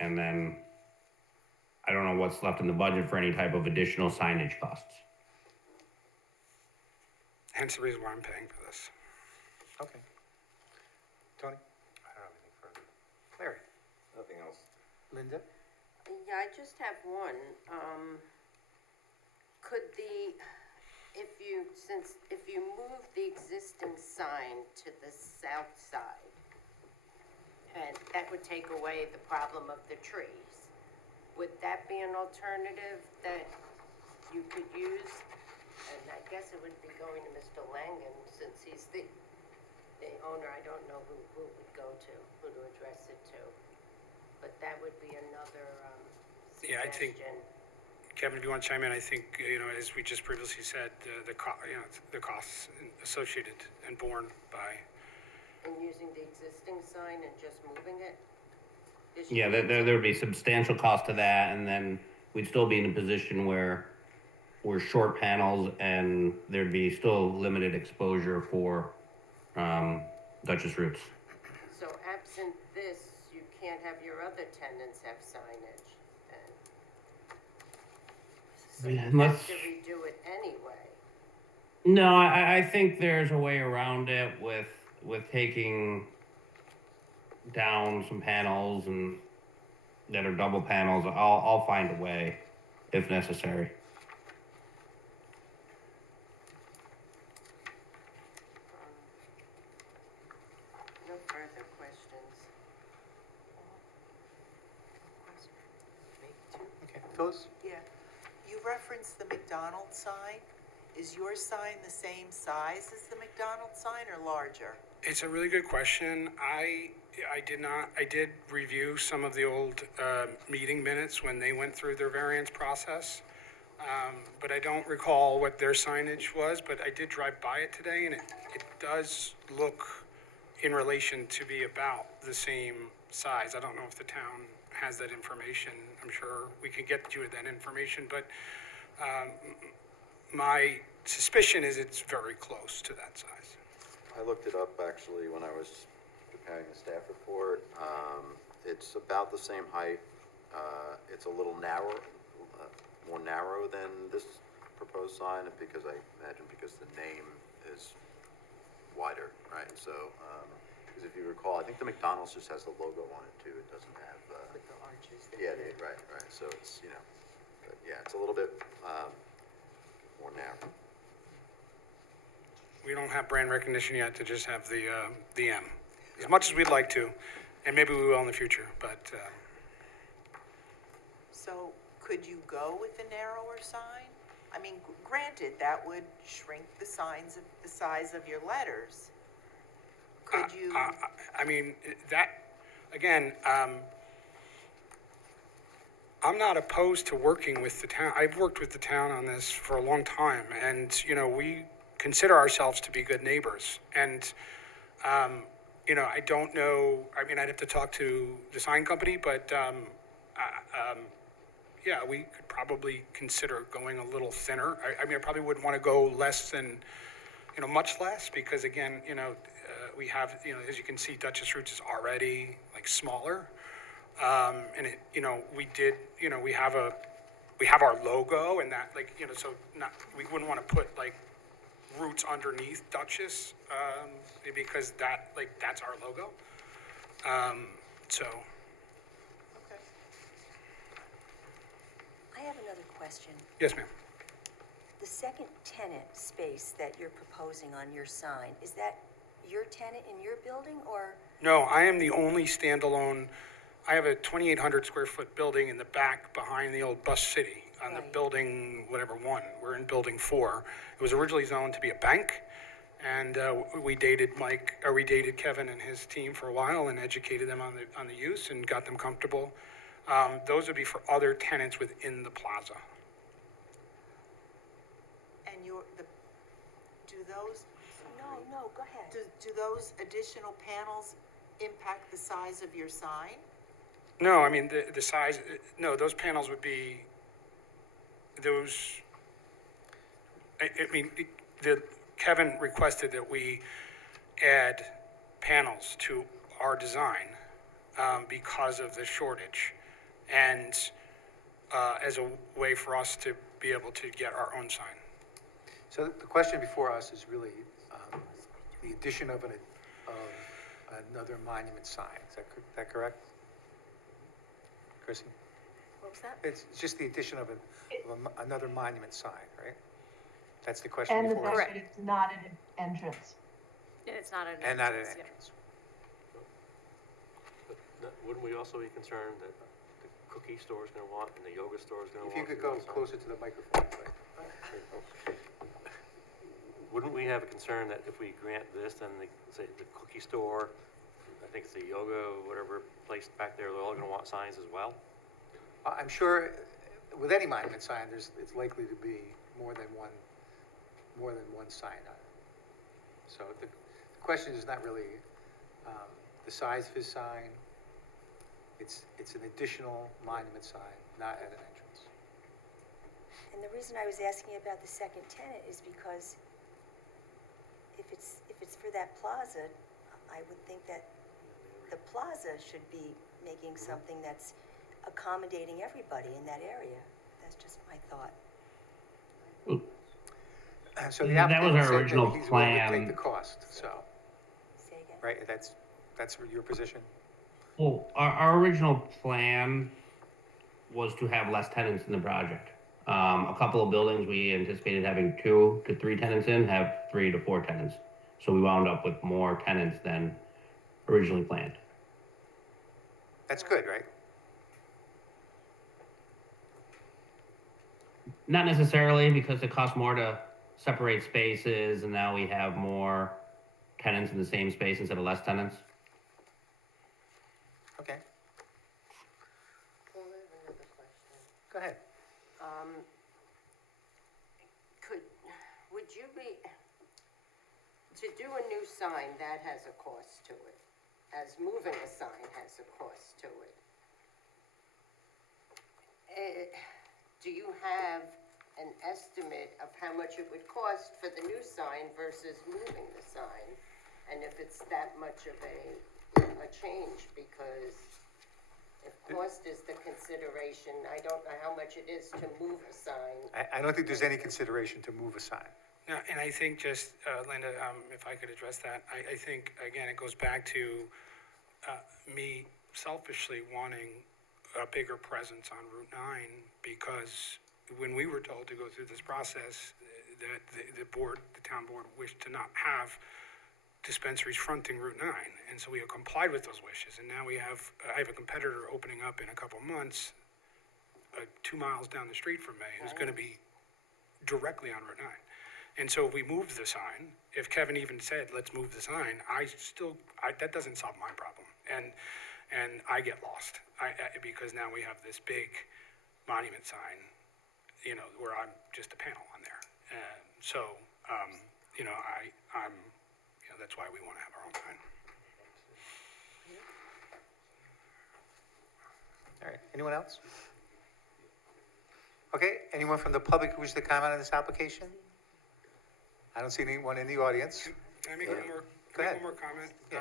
And then I don't know what's left in the budget for any type of additional signage costs. Hence the reason why I'm paying for this. Okay. Tony? I don't have anything further. Larry? Nothing else. Linda? Yeah, I just have one. Could if you move the existing sign to the south side, and that would take away the problem of the trees, would that be an alternative that you could use? And I guess it would be going to Mr. Langen, since he's the owner. I don't know who it would go to, who to address it to. But that would be another Yeah, I think, suggestion. Kevin, if you want to chime in, I think, as we just previously said, the costs associated and borne by. And using the existing sign and just moving it? Yeah, there would be substantial cost to that, and then we'd still be in a position where we're short panels and there'd be still limited exposure for Duchess roots. So absent this, you can't have your other tenants have signage, so you have Unless- to redo it anyway. No, I think there's a way around it with taking down some panels and that are double panels. I'll find a way if necessary. No further questions. Okay, Phyllis? Yeah. You referenced the McDonald's sign. Is your sign the same size as the McDonald's sign or larger? It's a really good question. I did review some of the old meeting minutes when they went through their variance process. But I don't recall what their signage was, but I did drive by it today, and it does look in relation to be about the same size. I don't know if the town has that information. I'm sure we could get you that information, but my suspicion is it's very close to that size. I looked it up actually when I was preparing the staff report. It's about the same height. It's a little narrow, more narrow than this proposed sign, because I imagine because the name is wider, right? So, because if you recall, I think the McDonald's just has the logo on it too. It doesn't have, With the arches. yeah, right. So it's, but yeah, it's a little bit, more narrow. We don't have brand recognition yet to just have the M, as much as we'd like to, and maybe we will in the future, but So could you go with a narrower sign? I mean, granted, that would shrink the size of your letters. Could you? I mean, that, again, I'm not opposed to working with the town. I've worked with the town on this for a long time, and, we consider ourselves to be good neighbors. And, I don't know, I mean, I'd have to talk to the sign company, but, yeah, we could probably consider going a little thinner. I mean, I probably wouldn't want to go less than, much less, because again, we have, as you can see, Duchess Roots is already like smaller. And it, we did, we have our logo and that, like, so not, we wouldn't want to put like roots underneath Duchess, because that's our logo. So, Okay. I have another question. yes, ma'am. The second tenant space that you're proposing on your sign, is that your tenant in your building, or? No, I am the only standalone, I have a 2,800 square foot building in the back behind the old Bus City on the Right. building, whatever one. We're in building 4. It was originally zoned to be a bank, and we dated Kevin and his team for a while and educated them on the use and got them comfortable. Those would be for other tenants within the plaza. And do those, No, go ahead. do those additional panels impact the size of your sign? No, I mean, the size, no, those panels would be, I mean, Kevin requested that we add panels to our design because of the shortage, and as a way for us to be able to get our own sign. So the question before us is really the addition of another monument sign. Is that correct? Chrissy? What was that? It's just the addition of another monument sign, right? That's the question And the before us. fact that it's not an entrance. And it's not an And not an entrance, yeah. entrance. But wouldn't we also be concerned that the cookie store is gonna want, and the yoga store is gonna want? If you could go closer to the microphone, right? Wouldn't we have a concern that if we grant this, then say the cookie store, I think it's the yoga, whatever place back there, they're all gonna want signs as well? I'm sure with any monument sign, it's likely to be more than one sign on it. So the question is not really the size of his sign. It's an additional monument sign, not at an entrance. And the reason I was asking about the second tenant is because if it's for that plaza, I would think that the plaza should be making something that's accommodating everybody in that area. That's just my thought. So the That was applicant our said that original he's willing to plan. take the cost, so, Say again? right, that's your position? Well, our original plan was to have less tenants in the project. A couple of buildings we anticipated having 2 to 3 tenants in, have 3 to 4 tenants. So we wound up with more tenants than originally planned. That's good, right? Not necessarily, because it costs more to separate spaces, and now we have more tenants in the same space instead of less tenants. Okay, Well, I have another question. go ahead. Would you be, to do a new sign, that has a cost to it, as moving a sign has a cost to it. Do you have an estimate of how much it would cost for the new sign versus moving the sign? And if it's that much of a change, because if cost is the consideration, I don't know how much it is to move a sign. I don't think there's any consideration to move a sign. Yeah, and I think just, Linda, if I could address that, I think, again, it goes back to me selfishly wanting a bigger presence on Route 9, because when we were told to go through this process, that the town board wished to not have dispensaries fronting Route 9, and so we have complied with those wishes, and now I have a competitor opening up in a couple months, 2 miles down the street from me, who's gonna be directly on Route 9. And so if we moved the sign, if Kevin even said, let's move the sign, that doesn't solve my problem. And I get lost, because now we have this big monument sign, where I'm just a panel on there. So, that's why we want to have our own sign. All right, anyone else? Okay, anyone from the public who wishes to comment on this application? I don't see anyone in the audience. Can I make one more, Go ahead. one more comment? Yeah.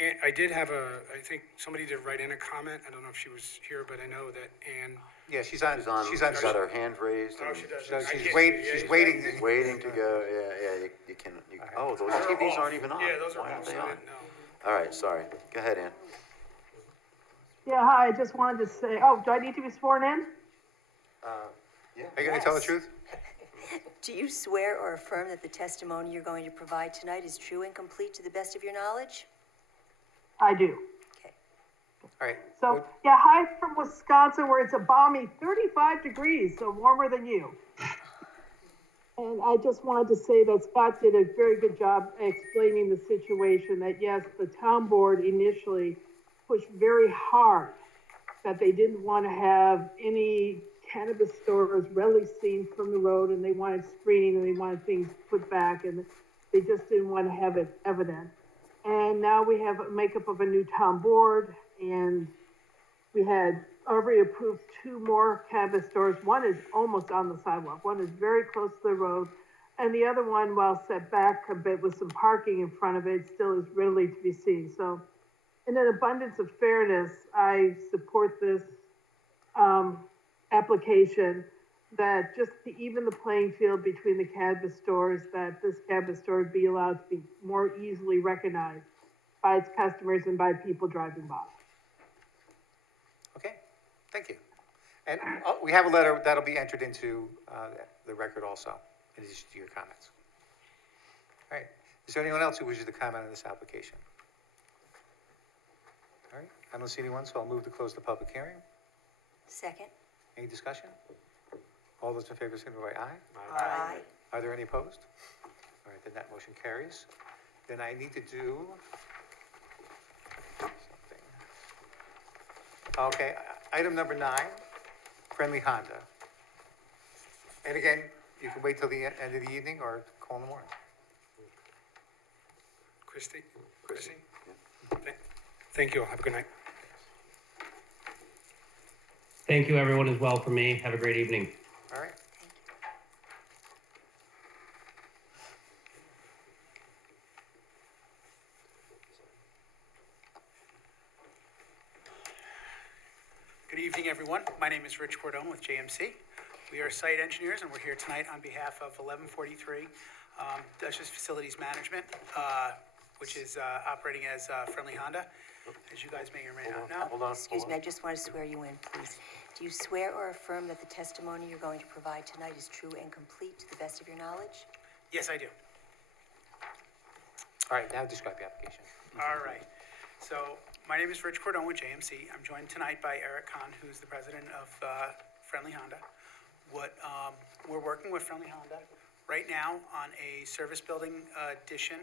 And I did have I think somebody did write in a comment. I don't know if she was here, but I know that Ann. Yeah, she's on, She's got her hand raised Oh, and she does. so I she's can't wait, see. Yeah, she's yeah. waiting. waiting to go, you can, oh, those TVs aren't even on. Yeah, those are Why aren't off, they so I on? didn't know. All right, sorry. Go ahead, Ann. Yeah, hi, I just wanted to say, oh, do I need to be sworn in? Are you gonna tell the truth? Do you swear or affirm that the testimony you're going to provide tonight is true and complete to the best of your knowledge? I do. Okay. All right. So, yeah, hi from Wisconsin, where it's a balmy 35 degrees, so warmer than you. And I just wanted to say that Scott did a very good job explaining the situation, that yes, the town board initially pushed very hard that they didn't want to have any cannabis stores readily seen from the road, and they wanted screening, and they wanted things put back, and they just didn't want to have it evident. And now we have a makeup of a new town board, and we had already approved 2 more cannabis stores. One is almost on the sidewalk, one is very close to the road, and the other one, while set back a bit with some parking in front of it, still is readily to be seen. So in an abundance of fairness, I support this application, that just to even the playing field between the cannabis stores, that this cannabis store would be allowed to be more easily recognized by its customers and by people driving by. Okay, thank you. And we have a letter that'll be entered into the record also, in addition to your comments. All right, is there anyone else who wishes to comment on this application? All right, I don't see anyone, so I'll move to close the public hearing. Second? Any discussion? All those in favor, signify by aye. Aye. Are there any opposed? All right, then that motion carries. Then I need to do something. Okay, item number 9, Friendly Honda. And again, you can wait till the end of the evening or call in the morning. Christie? Thank you all. Have a good night. Thank you, everyone, as well, for me. Have a great evening. All right. Good evening, everyone. My name is Rich Cordone with JMC. We are site engineers, and we're here tonight on behalf of 1143 Dutchess Facilities Management, which is operating as Friendly Honda, as you guys may or may not know. Hold on. Excuse me, I just want to swear you in, please. Do you swear or affirm that the testimony you're going to provide tonight is true and complete to the best of your knowledge? Yes, I do. All right, now describe the application. All right. So my name is Rich Cordone with JMC. I'm joined tonight by Eric Kahn, who's the president of Friendly Honda. We're working with Friendly Honda right now on a service building addition.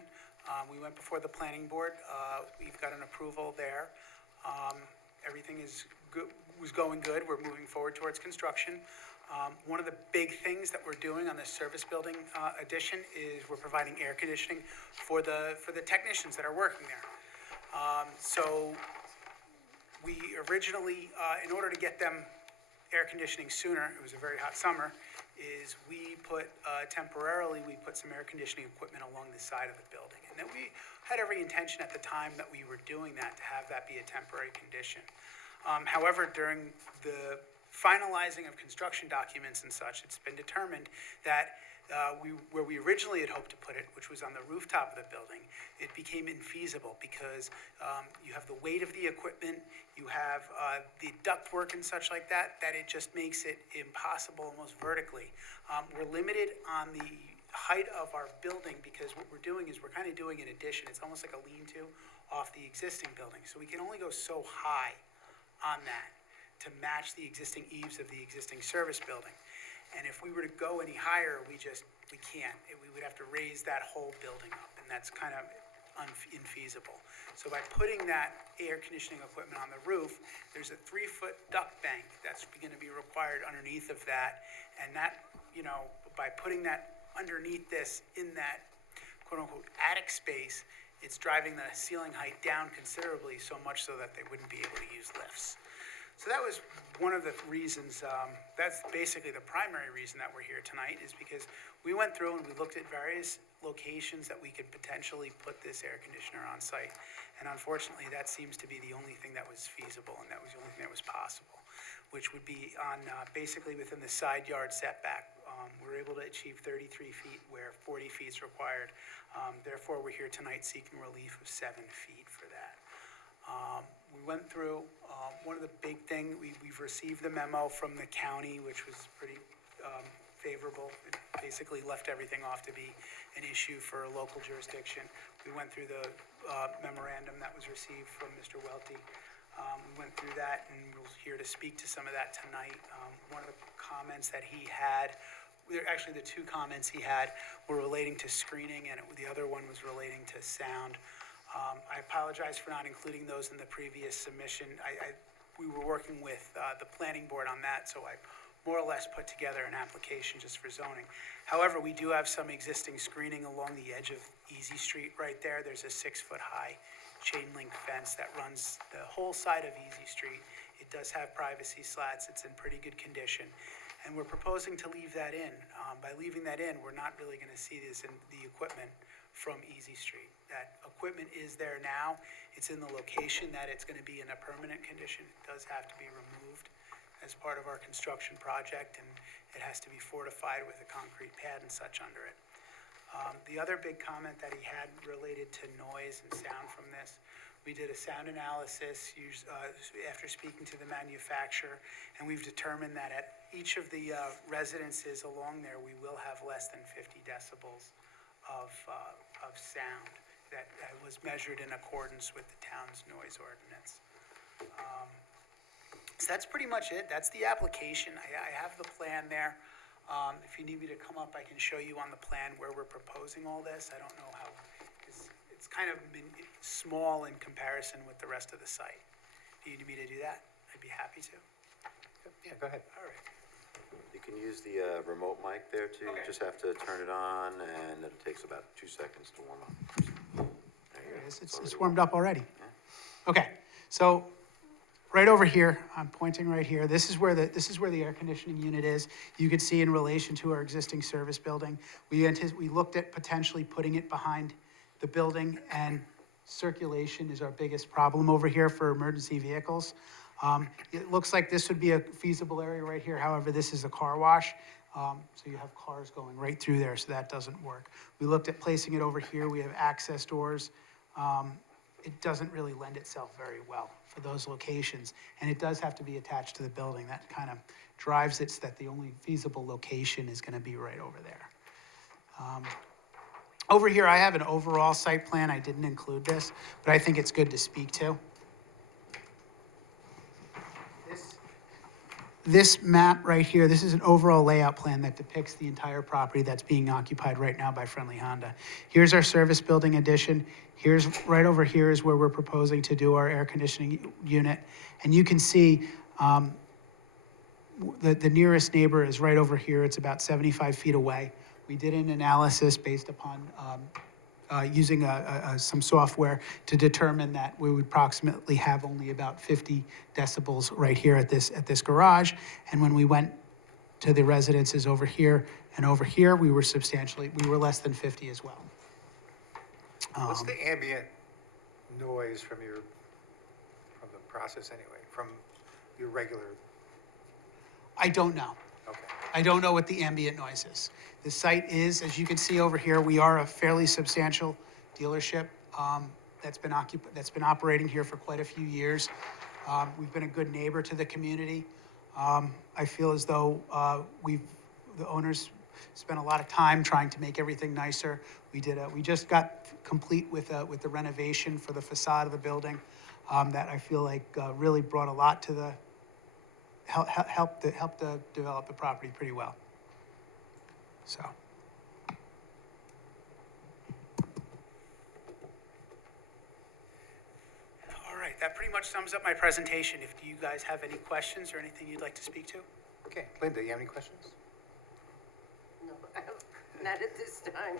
We went before the planning board. We've got an approval there. Everything is good, was going good. We're moving forward towards construction. One of the big things that we're doing on this service building addition is we're providing air conditioning for the technicians that are working there. So we originally, in order to get them air conditioning sooner, it was a very hot summer, is we put, temporarily, we put some air conditioning equipment along the side of the building. And then we had every intention at the time that we were doing that to have that be a temporary condition. However, during the finalizing of construction documents and such, it's been determined that where we originally had hoped to put it, which was on the rooftop of the building, it became infeasible because you have the weight of the equipment, you have the ductwork and such like that, that it just makes it impossible almost vertically. We're limited on the height of our building because what we're doing is we're kind of doing an addition. It's almost like a lean-to off the existing building. So we can only go so high on that to match the existing eaves of the existing service building. And if we were to go any higher, we can't. We would have to raise that whole building up, and that's kind of infeasible. So by putting that air conditioning equipment on the roof, there's a 3-foot duct bank that's going to be required underneath of that. And that, you know, by putting that underneath this in that quote-unquote attic space, it's driving the ceiling height down considerably, so much so that they wouldn't be able to use lifts. So that was one of the reasons, that's basically the primary reason that we're here tonight, is because we went through and we looked at various locations that we could potentially put this air conditioner on site. And unfortunately, that seems to be the only thing that was feasible, and that was the only thing that was possible, which would be on, basically within the side yard setback. We're able to achieve 33 feet where 40 feet is required. Therefore, we're here tonight seeking relief of 7 feet for that. We went through, one of the big thing, we've received the memo from the county, which was pretty favorable. It basically left everything off to be an issue for a local jurisdiction. We went through the memorandum that was received from Mr. Welty. We went through that, and we're here to speak to some of that tonight. One of the comments that he had, actually, the two comments he had were relating to screening, and the other one was relating to sound. I apologize for not including those in the previous submission. We were working with the planning board on that, so I more or less put together an application just for zoning. However, we do have some existing screening along the edge of Easy Street right there. There's a 6-foot-high chain link fence that runs the whole side of Easy Street. It does have privacy slats. It's in pretty good condition. And we're proposing to leave that in. By leaving that in, we're not really gonna see this in the equipment from Easy Street. That equipment is there now. It's in the location that it's gonna be in a permanent condition. It does have to be removed as part of our construction project, and it has to be fortified with a concrete pad and such under it. The other big comment that he had related to noise and sound from this, we did a sound analysis after speaking to the manufacturer, and we've determined that at each of the residences along there, we will have less than 50 decibels of sound that was measured in accordance with the town's noise ordinance. So that's pretty much it. That's the application. I have the plan there. If you need me to come up, I can show you on the plan where we're proposing all this. I don't know how, it's kind of small in comparison with the rest of the site. Do you need me to do that? I'd be happy to. Yeah, go ahead. All right. You can use the remote mic there too. You Okay. just have to turn it on, and it takes about 2 seconds to warm up. There you go. It's warmed up already. Okay, so right over here, I'm pointing right here, this is where the air conditioning unit is. You can see in relation to our existing service building. We looked at potentially putting it behind the building, and circulation is our biggest problem over here for emergency vehicles. It looks like this would be a feasible area right here. However, this is a car wash. So you have cars going right through there, so that doesn't work. We looked at placing it over here. We have access doors. It doesn't really lend itself very well for those locations. And it does have to be attached to the building. That kind of drives it so that the only feasible location is gonna be right over there. Over here, I have an overall site plan. I didn't include this, but I think it's good to speak to. This map right here, this is an overall layout plan that depicts the entire property that's being occupied right now by Friendly Honda. Here's our service building addition. Here's, right over here is where we're proposing to do our air conditioning unit. And you can see the nearest neighbor is right over here. It's about 75 feet away. We did an analysis based upon using some software to determine that we would approximately have only about 50 decibels right here at this garage. And when we went to the residences over here and over here, we were less than 50 as well. What's the ambient noise from the process anyway, from your regular? I don't know. Okay. I don't know what the ambient noise is. The site is, as you can see over here, we are a fairly substantial dealership that's been operating here for quite a few years. We've been a good neighbor to the community. I feel as though the owners spent a lot of time trying to make everything nicer. We just got complete with the renovation for the facade of the building that I feel like really brought a lot to the helped to develop the property pretty well. So. All right, that pretty much sums up my presentation. If you guys have any questions or anything you'd like to speak to? Okay, Linda, you have any questions? No, not at this time.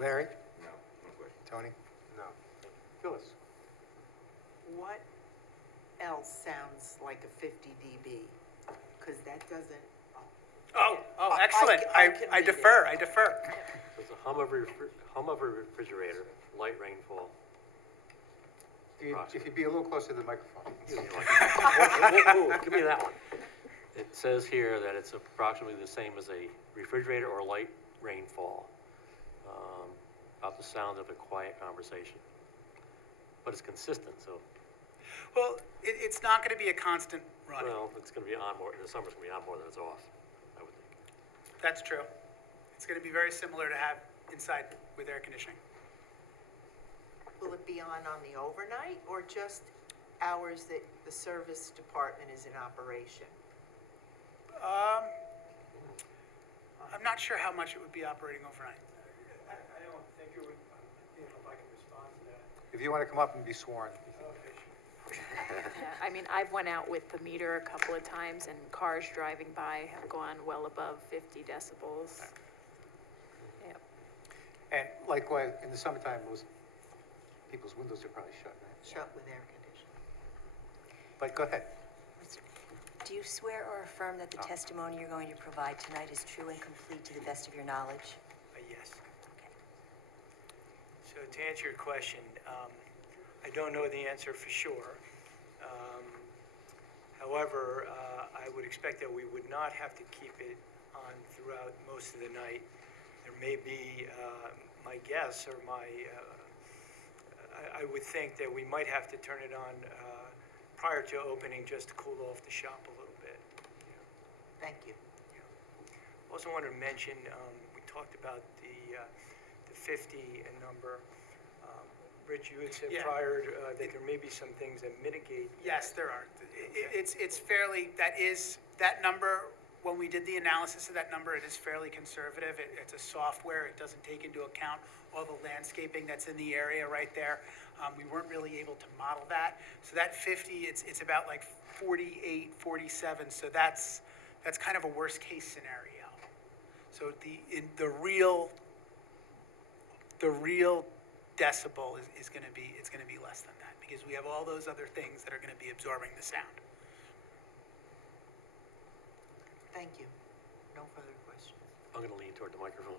Larry? No, no question. Tony? No. Phyllis? What else sounds like a 50 dB, because that doesn't, Excellent. I can I read it. defer. So it's a hum of a refrigerator, light rainfall. If you'd be a little closer to the microphone. Give me that one. It says here that it's approximately the same as a refrigerator or light rainfall, about the sound of a quiet conversation. But it's consistent, so, Well, it's not gonna be a constant run. well, it's gonna be on more, in the summer it's gonna be on more than it's off, I would think. That's true. It's gonna be very similar to have inside with air conditioning. will it be on the overnight, or just hours that the service department is in operation? I'm not sure how much it would be operating overnight. I don't think it would, if I can respond to that. If you want to come up and be sworn. Yeah, I mean, I've went out with the meter a couple of times, and cars driving by have gone well above 50 decibels. Yep. And likewise, in the summertime, people's windows are probably shut, right? Shut with air conditioning. But go ahead. Do you swear or affirm that the testimony you're going to provide tonight is true and complete to the best of your knowledge? Yes. So to answer your question, I don't know the answer for sure. However, I would expect that we would not have to keep it on throughout most of the night. There may be, my guess or I would think that we might have to turn it on prior to opening just to cool off the shop a little bit. Thank you. Also wanted to mention, we talked about the 50 number. Rich, you had said Yeah. prior that there may be some things that mitigate. Yes, there are. It's fairly, that number, when we did the analysis of that number, it is fairly conservative. It's a software. It doesn't take into account all the landscaping that's in the area right there. We weren't really able to model that. So that 50, it's about like 48, 47. So that's kind of a worst case scenario. So the real decibel is going to be, it's going to be less than that, because we have all those other things that are going to be absorbing the sound. Thank you. No further questions. I'm gonna lean toward the microphone.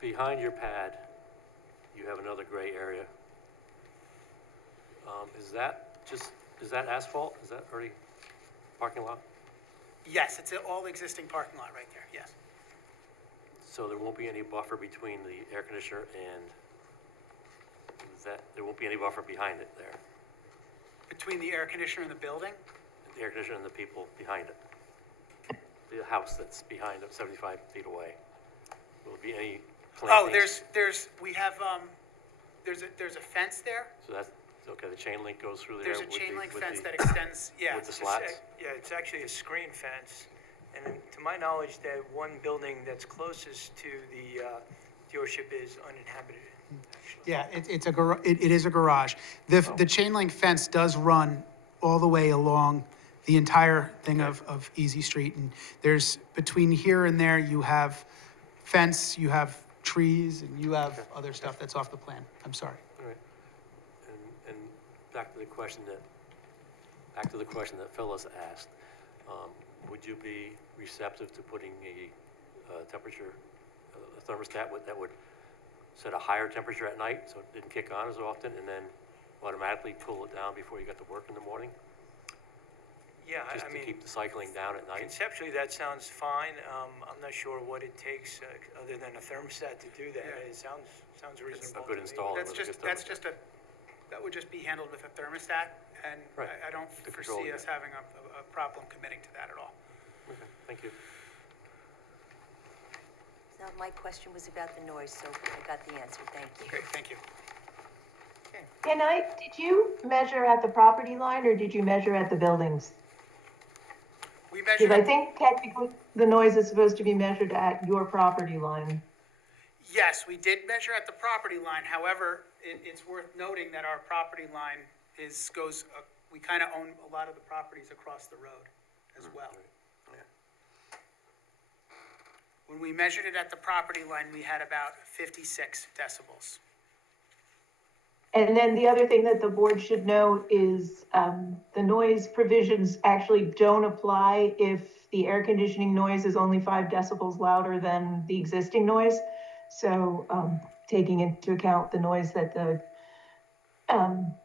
Behind your pad, you have another gray area. Is that asphalt? Is that already parking lot? Yes, it's all existing parking lot right there, yes. So there won't be any buffer between the air conditioner and there won't be any buffer behind it there? Between the air conditioner and the building? The air conditioner and the people behind it? The house that's behind it, 75 feet away? Will there be any Oh, plantings? there's a fence there. So that's, okay, the chain link goes through there? There's a with chain the- link with fence the- that extends, yeah. With the slats? Yeah, it's actually a screen fence. And to my knowledge, that one building that's closest to the dealership is uninhabited. Yeah, it is a garage. The chain link fence does run all the way along the entire thing of Easy Street. And there's, between here and there, you have fence, you have trees, and you have other stuff that's off the plan. I'm sorry. All right. And back to the question that Phyllis asked, would you be receptive to putting a temperature, a thermostat that would set a higher temperature at night so it didn't kick on as often and then automatically cool it down before you got to work in the morning? Yeah, Just I to mean, keep the cycling down at night? conceptually, that sounds fine. I'm not sure what it takes, other than a thermostat to do that. Yeah. It sounds It's reasonable a good to me. installer That's with a good just, thermostat. that would just be handled with a thermostat, and Right. I don't To control foresee it. us having a problem committing to that at all. Okay, thank you. Now, my question was about the noise, so I got the answer. Thank you. Okay, thank you. Did you measure at the property line or did you measure at the buildings? We measured, Because I think technically the noise is supposed to be measured at your property line. yes, we did measure at the property line. However, it's worth noting that our property line we kind of own a lot of the properties across the road as well. When we measured it at the property line, we had about 56 decibels. And then the other thing that the board should know is, the noise provisions actually don't apply if the air conditioning noise is only 5 decibels louder than the existing noise. So, taking into account the noise that the,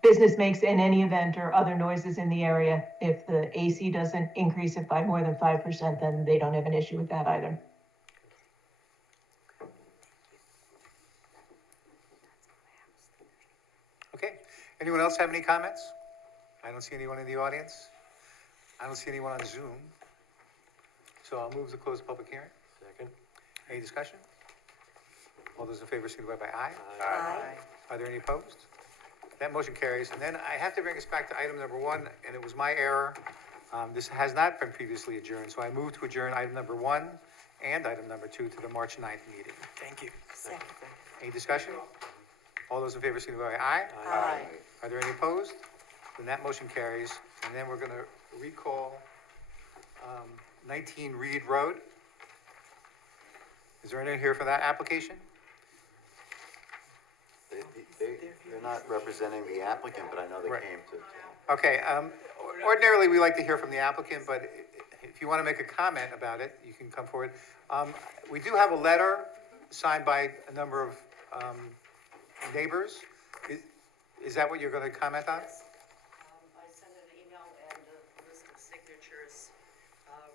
business makes in any event or other noises in the area, if the AC doesn't increase it by more than 5%, then they don't have an issue with that either. Okay, anyone else have any comments? I don't see anyone in the audience. I don't see anyone on Zoom. So I'll move to close the public hearing. Second? Any discussion? All those in favor signify by aye. Aye. Are there any opposed? That motion carries. And then I have to bring us back to item number 1, and it was my error. This has not been previously adjourned, so I move to adjourn item number 1 and item number 2 to the March 9th meeting. Thank you. Second. Any discussion? All those in favor signify by aye. Aye. Are there any opposed? Then that motion carries. And then we're going to recall 19 Reed Road. Is there anyone here for that application? They're not representing the applicant, but I know they Right. came to. Okay, ordinarily, we like to hear from the applicant, but if you want to make a comment about it, you can come forward. We do have a letter signed by a number of neighbors. Is that what you're going to comment on? I sent an email and a list of signatures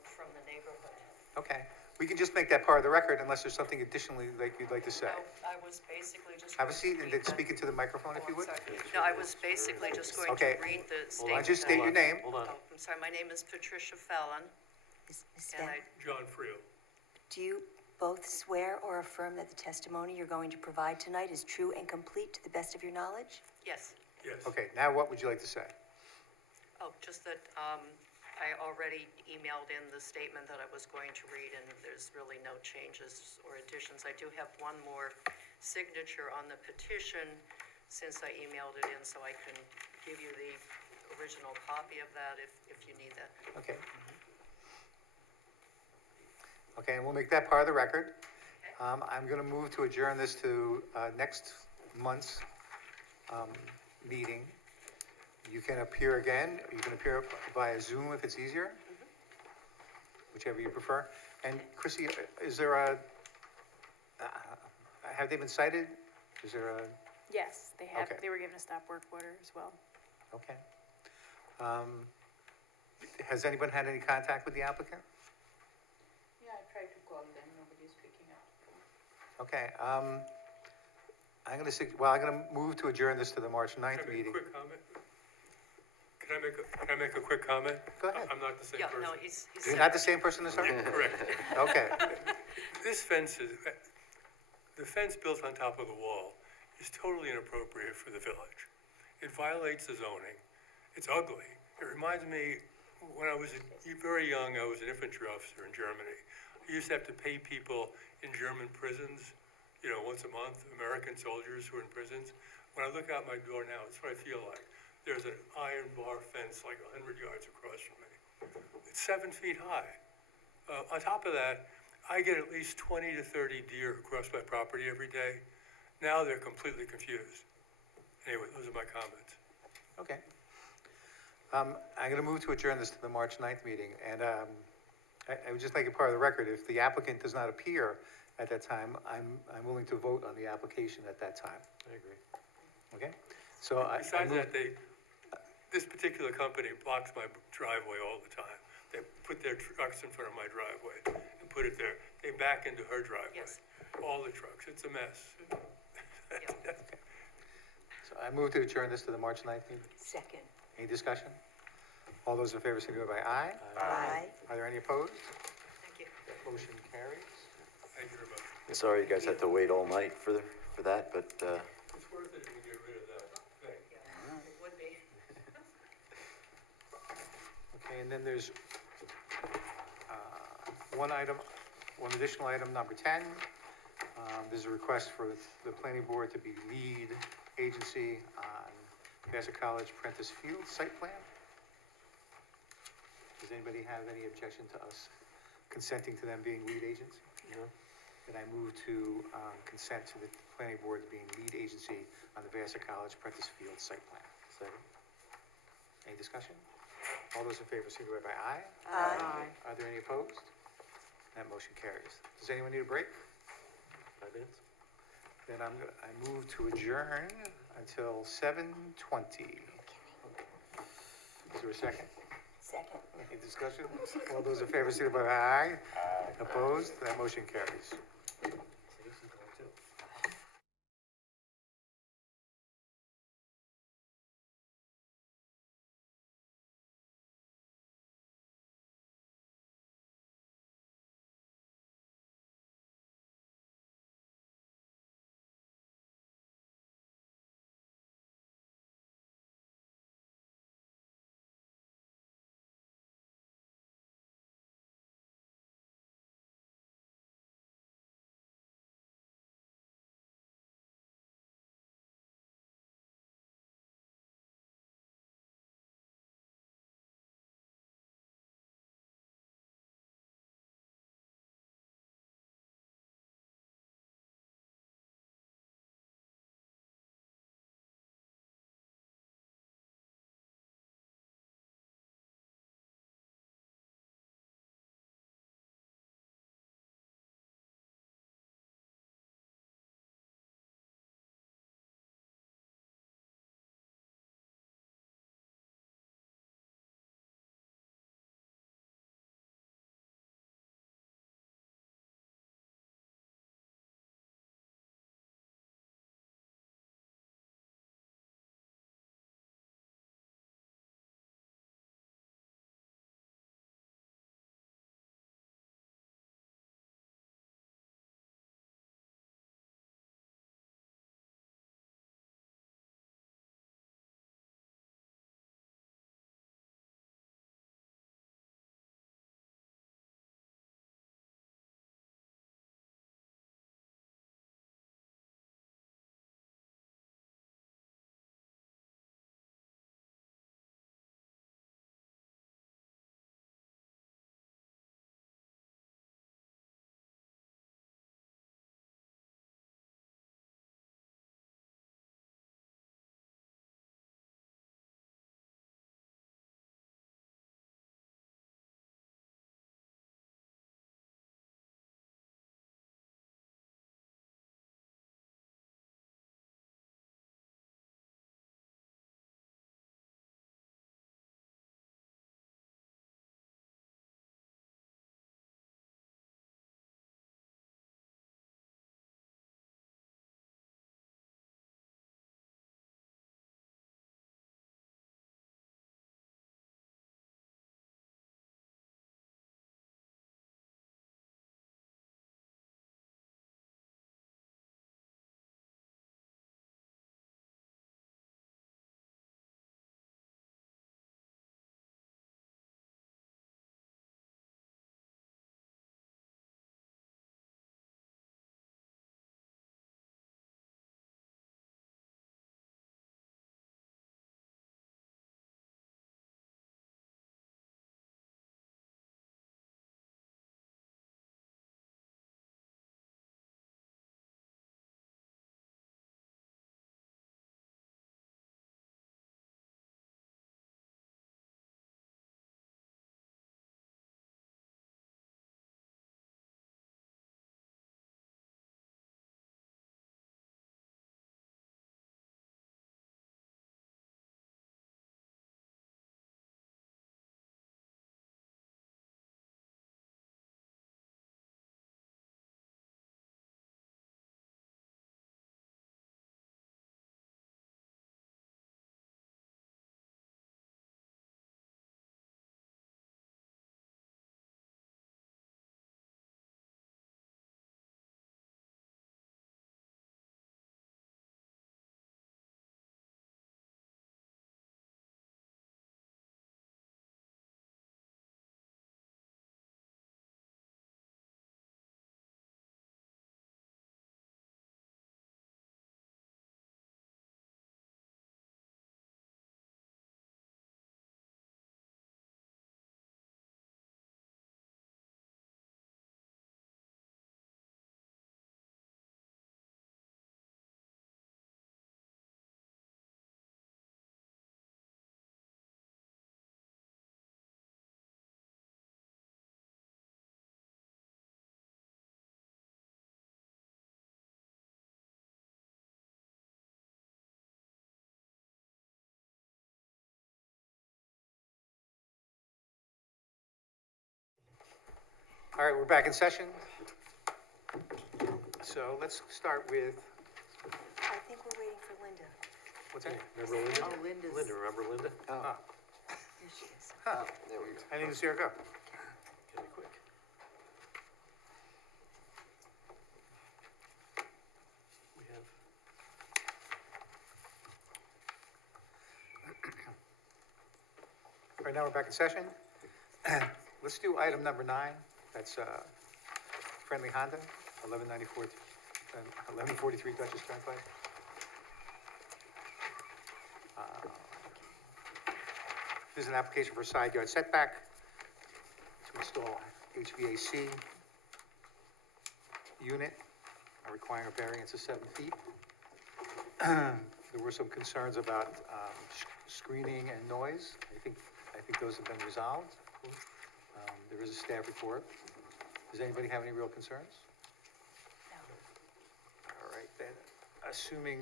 from the neighborhood. Okay, we can just make that part of the record unless there's something additionally that you'd like to say. I was basically just. Have a seat and then speak into the microphone if you would. No, I was basically just going to Okay. read the Why statement. don't you state your name? Hold on. Oh, I'm sorry, my name is Patricia Fallon, Ms. and Sten, John Friel. do you both swear or affirm that the testimony you're going to provide tonight is true and complete to the best of your knowledge? yes. Yes. Okay, now what would you like to say? Oh, just that, I already emailed in the statement that I was going to read, and there's really no changes or additions. I do have one more signature on the petition, since I emailed it in, so I can give you the original copy of that if you need that. Okay. Okay, and we'll make that part of the record. I'm going to move to adjourn this to next month's meeting. You can appear again, you can appear via Zoom if it's easier, whichever you prefer. And Chrissy, is there a, have they been cited? Is there a, Yes, they have, Okay. they were given a stop work order as well. okay. Has anyone had any contact with the applicant? Yeah, I tried to call them, nobody's picking up. Okay, I'm gonna move to adjourn this to the March 9th Can I make a meeting. quick comment? Can I make a quick comment? Go ahead. I'm not the same Yeah, person. no, he's. You're not the same person as her? Correct. Okay, This fence is, the fence built on top of the wall is totally inappropriate for the village. It violates the zoning. It's ugly. It reminds me, when I was very young, I was an infantry officer in Germany. I used to have to pay people in German prisons, you know, once a month, American soldiers who are in prisons. When I look out my door now, it's what I feel like. There's an iron bar fence like 100 yards across from me. It's 7 feet high. On top of that, I get at least 20 to 30 deer across my property every day. Now they're completely confused. Anyway, those are my comments. okay. I'm gonna move to adjourn this to the March 9th meeting, and I would just make it part of the record, if the applicant does not appear at that time, I'm willing to vote on the application at that time, I agree. okay? So I Besides move- that, this particular company blocks my driveway all the time. They put their trucks in front of my driveway and put it there. They back into her driveway. Yes. All the trucks. It's a mess. So I move to adjourn this to the March 9th meeting. Second. Any discussion? All those in favor signify by aye. Aye. Are there any opposed? Thank you. That motion carries. Thank you very much. Sorry you guys had to wait all night for that, but, It's worth it if we get rid of that thing. It would be. Okay, and then there's one additional item, number 10. There's a request for the planning board to be lead agency on Vassar College Prentice Field site plan. Does anybody have any objection to us consenting to them being lead agency? No? then I move to consent to the planning board being lead agency on the Vassar College Prentice Field site plan. Second. Any discussion? All those in favor, signify by aye. Aye. Are there any opposed? That motion carries. Does anyone need a break? 5 minutes? Then I move to adjourn until 7:20. Is there a second? Second. Any discussion? All those in favor, signify by aye. Opposed? That motion carries. All right, we're back in session. So let's start with, I think we're waiting for Linda. what's that? Remember Linda? Oh, Linda's. Linda, remember Linda? Ah, Here she is. huh, There we go. I didn't see her go. Get it quick. We have, All right, now we're back in session. Let's do item number 9. That's Friendly Honda, 1143 Dutchess Turnpike. This is an application for a side yard setback to install HVAC unit requiring a variance of 7 feet. There were some concerns about screening and noise. I think those have been resolved. There is a staff report. Does anybody have any real concerns? No. All right, then, assuming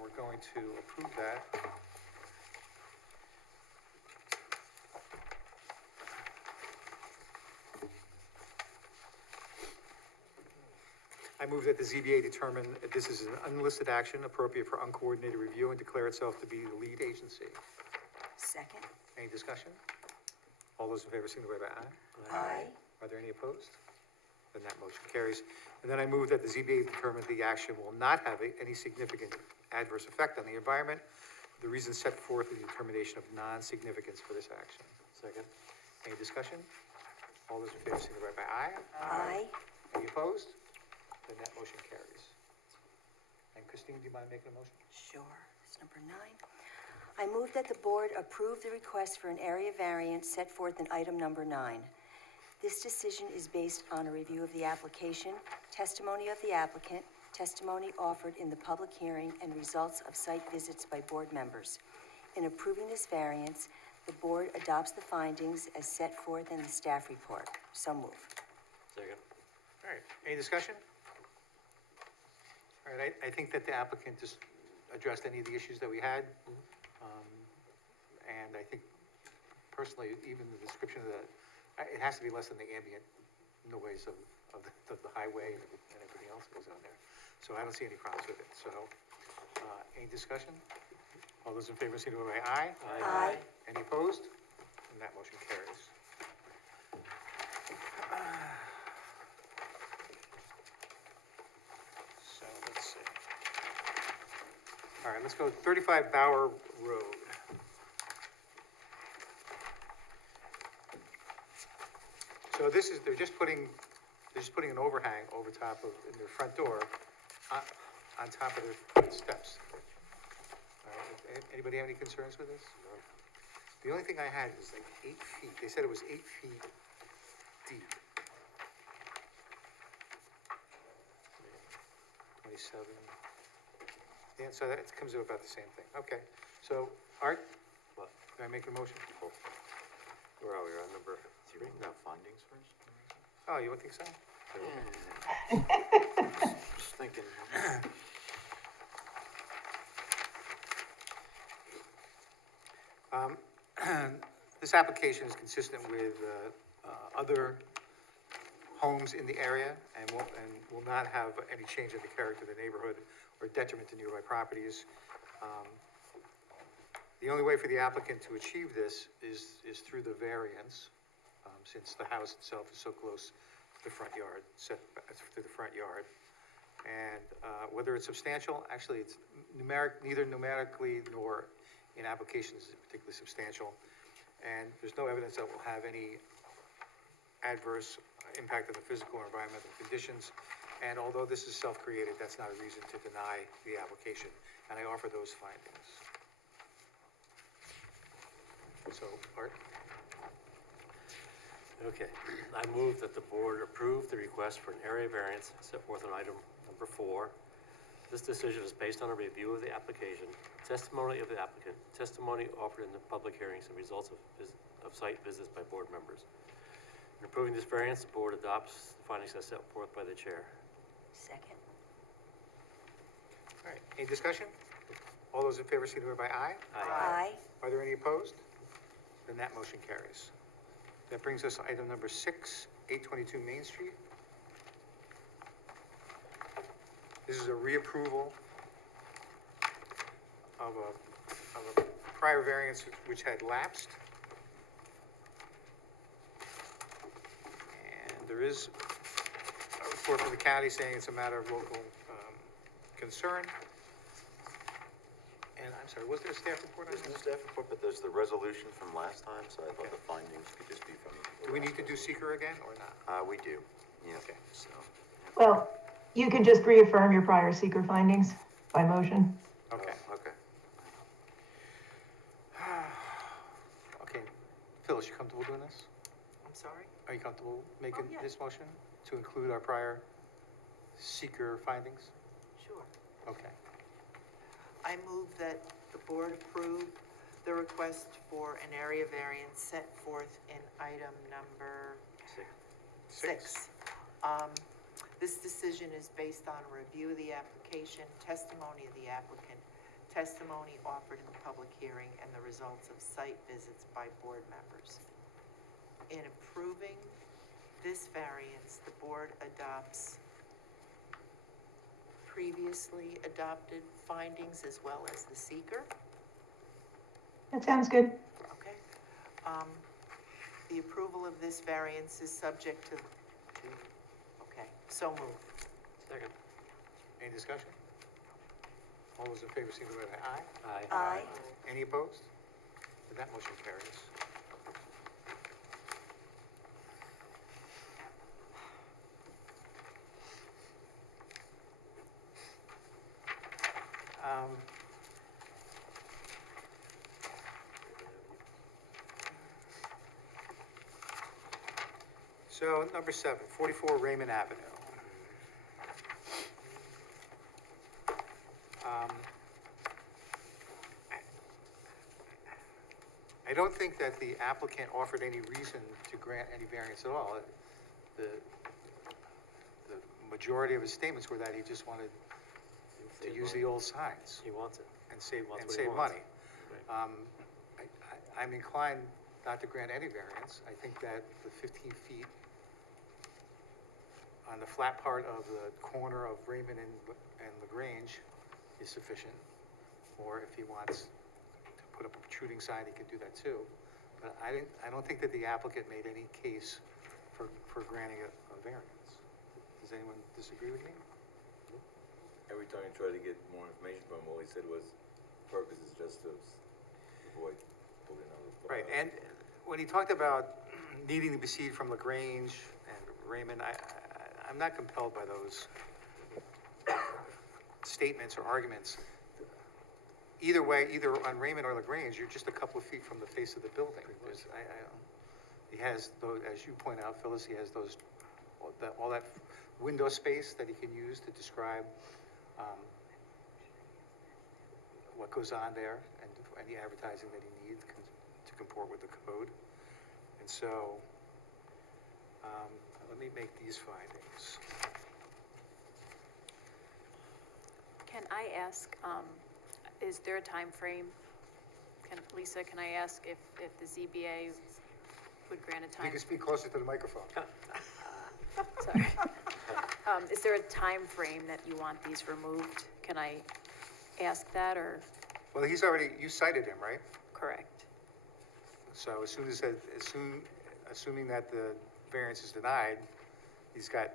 we're going to approve that. I move that the ZBA determine that this is an unlisted action appropriate for uncoordinated review and declare itself to be the lead agency. Second? Any discussion? All those in favor signify by aye. Aye. Are there any opposed? Then that motion carries. And then I move that the ZBA determine the action will not have any significant adverse effect on the environment. The reasons set forth in the determination of non-significance for this action. second? Any discussion? All those in favor signify by aye. Aye. Any opposed? Then that motion carries. And Christine, do you mind making a motion? Sure. It's number 9. I move that the board approve the request for an area variance set forth in item number 9. This decision is based on a review of the application, testimony of the applicant, testimony offered in the public hearing, and results of site visits by board members. In approving this variance, the board adopts the findings as set forth in the staff report. So move. Second? All right, any discussion? All right, I think that the applicant just addressed any of the issues that we had. And I think personally, even the description of it has to be less than the ambient noise of the highway and everything else that goes on there. So I don't see any problems with it, so, any discussion? All those in favor, signify by aye. Aye. Any opposed? And that motion carries. So, let's see. All right, let's go 35 Bower Road. So this is, they're just putting an overhang over top of, in their front door, on top of their steps. All right, anybody have any concerns with this? No. The only thing I had was like 8 feet, they said it was 8 feet deep. 27. Yeah, so that comes to about the same thing. Okay, so Art, What? can I make a motion? Where are we, on number 3? No, findings first? Oh, you would think so? Just thinking. This application is consistent with other homes in the area and will not have any change in the character of the neighborhood or detriment to nearby properties. The only way for the applicant to achieve this is through the variance, since the house itself is so close to the front yard, set to the front yard. And whether it's substantial, actually it's neither numerically nor in applications is it particularly substantial. And there's no evidence that will have any adverse impact on the physical or environmental conditions. And although this is self-created, that's not a reason to deny the application. And I offer those findings. So, Art? Okay, I move that the board approve the request for an area variance set forth in item number 4. This decision is based on a review of the application, testimony of the applicant, testimony offered in the public hearings, and results of site visits by board members. In approving this variance, the board adopts the findings as set forth by the chair. Second? All right, any discussion? All those in favor, signify by aye. Aye. Are there any opposed? Then that motion carries. That brings us to item number 6, 822 Main Street. This is a reapproval of a prior variance which had lapsed. And there is a report from the county saying it's a matter of local concern. And I'm sorry, was there a staff report on There's no this? staff report, but there's the resolution from last time, so I thought the findings could just be from. Do we need to do seeker again or not? We do, yeah. Okay, so, Well, you can just reaffirm your prior seeker findings by motion. okay. Okay. Okay, Phyllis, you comfortable doing this? I'm sorry? Are you comfortable making yeah. this motion to include our prior seeker findings? Sure. Okay. I move that the board approve the request for an area variance set forth in item number six. This decision is based on a review of the application, testimony of the applicant, testimony offered in the public hearing, and the results of site visits by board members. In approving this variance, the board adopts previously adopted findings as well as the seeker. That sounds good. Okay. The approval of this variance is subject to, okay, so moved. Second. Any discussion? All those in favor, signify by aye. Aye. Aye. Any opposed? And that motion carries. So, number 7, 44 Raymond Avenue. I don't think that the applicant offered any reason to grant any variance at all. The majority of his statements were that he just wanted to use the old signs He wants it. and save, Wants and what he save wants. money. I'm inclined not to grant any variance. I think that the 15 feet on the flat part of the corner of Raymond and LaGrange is sufficient. Or if he wants to put up a protruding sign, he can do that too. But I don't think that the applicant made any case for granting a variance. Does anyone disagree with me? Every time you try to get more information from him, all he said was, purpose is just to avoid pulling out. Right, and when he talked about needing to be seed from LaGrange and Raymond, I'm not compelled by those statements or arguments. Either way, either on Raymond or LaGrange, you're just a couple of feet from the face of the building. He has those, as you point out, Phyllis, he has those, all that window space that he can use to describe what goes on there and any advertising that he needs to comport with the code. And so, let me make these findings. Can I ask, is there a time frame? Lisa, can I ask if the ZBA would grant a You time? can speak closer to the microphone. Sorry. Is there a time frame that you want these removed? Can I ask that, or Well, you cited him, right? correct? So assuming that the variance is denied, he's got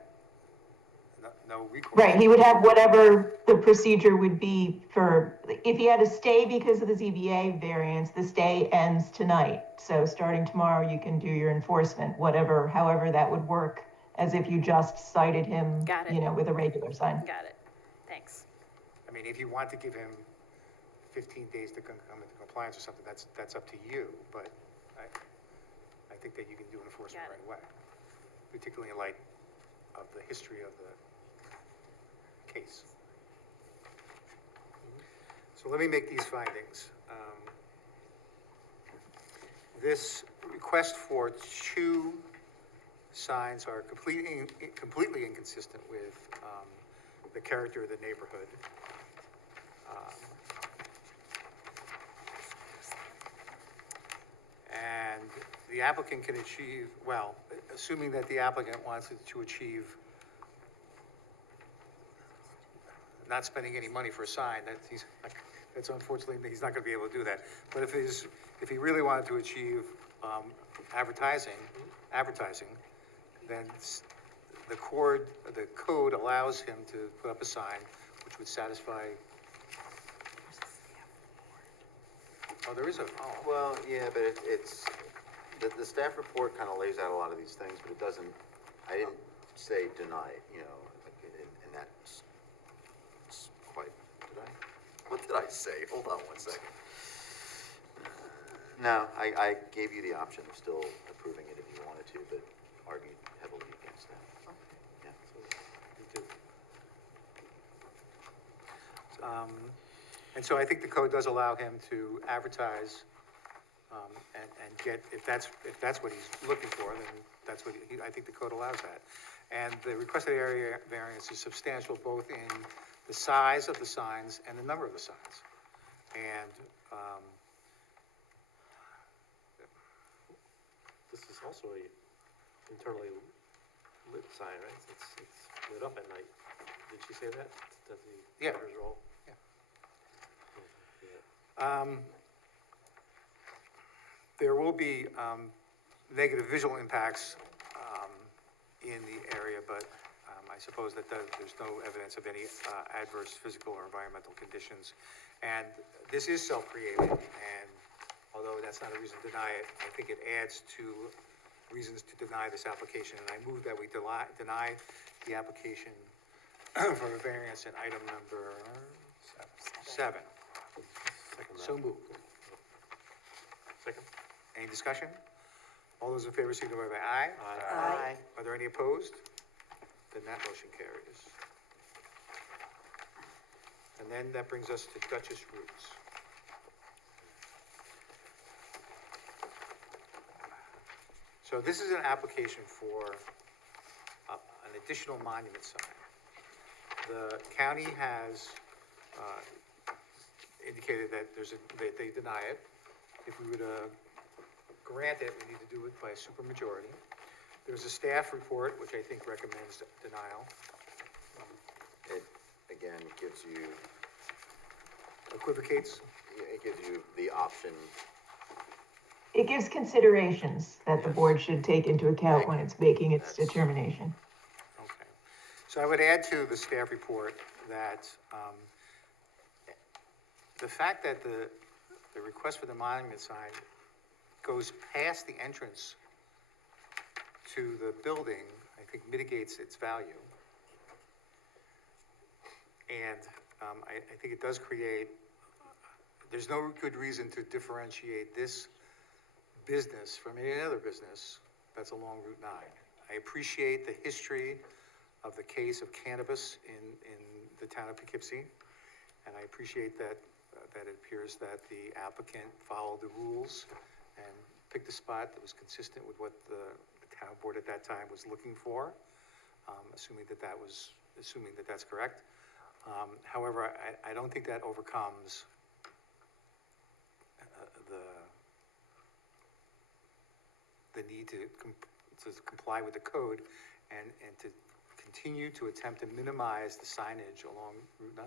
no recourse. Right, he would have whatever the procedure would be for, if he had to stay because of the ZBA variance, the stay ends tonight. So starting tomorrow, you can do your enforcement, however that would work, as if you just cited him, Got it. with a regular sign. Got it. Thanks. I mean, if you want to give him 15 days to come into compliance or something, that's up to you, but I think that you can do enforcement Got it. right away, particularly in light of the history of the case. So let me make these findings. This request for 2 signs are completely inconsistent with the character of the neighborhood. And the applicant can achieve, well, assuming that the applicant wants it to achieve not spending any money for a sign, that's unfortunately, he's not gonna be able to do that. But if he really wanted to achieve, advertising, then the code allows him to put up a sign which would satisfy. Oh, there is a, oh, Well, yeah, but it's, the staff report kind of lays out a lot of these things, but it doesn't, I didn't say deny it, you know, like, and that's quite, what did I say? Hold on one second. No, I gave you the option of still approving it if you wanted to, but argued heavily against that. Yeah, and so I think the code does allow him to advertise, and get, if that's what he's looking for, then that's what I think the code allows that. And the requested area variance is substantial both in the size of the signs and the number of the signs. And, This is also a internally lit sign, right? It's lit up at night. Did she say that? That the Yeah. shutters are all? There will be negative visual impacts in the area, but I suppose that there's no evidence of any adverse physical or environmental conditions. And this is self-created, and although that's not a reason to deny it, I think it adds to reasons to deny this application. And I move that we deny the application for a variance in item number 7. So moved. Second? Any discussion? All those in favor signify by aye. Aye. Are there any opposed? Then that motion carries. And then that brings us to Duchess Roots. So this is an application for an additional monument sign. The county has indicated that they deny it. If we were to grant it, we need to do it by a supermajority. There's a staff report, which I think recommends denial. It, again, gives you, Equivocates. it gives you the option. It gives considerations that the board should take into account when it's making its That's- determination. Okay. So I would add to the staff report that the fact that the request for the monument sign goes past the entrance to the building, I think mitigates its value. And I think it does create, there's no good reason to differentiate this business from any other business that's along Route 9. I appreciate the history of the case of cannabis in the town of Poughkeepsie, and I appreciate that it appears that the applicant followed the rules and picked a spot that was consistent with what the town board at that time was looking for, assuming that that's correct. However, I don't think that overcomes the need to comply with the code and to continue to attempt to minimize the signage along Route 9.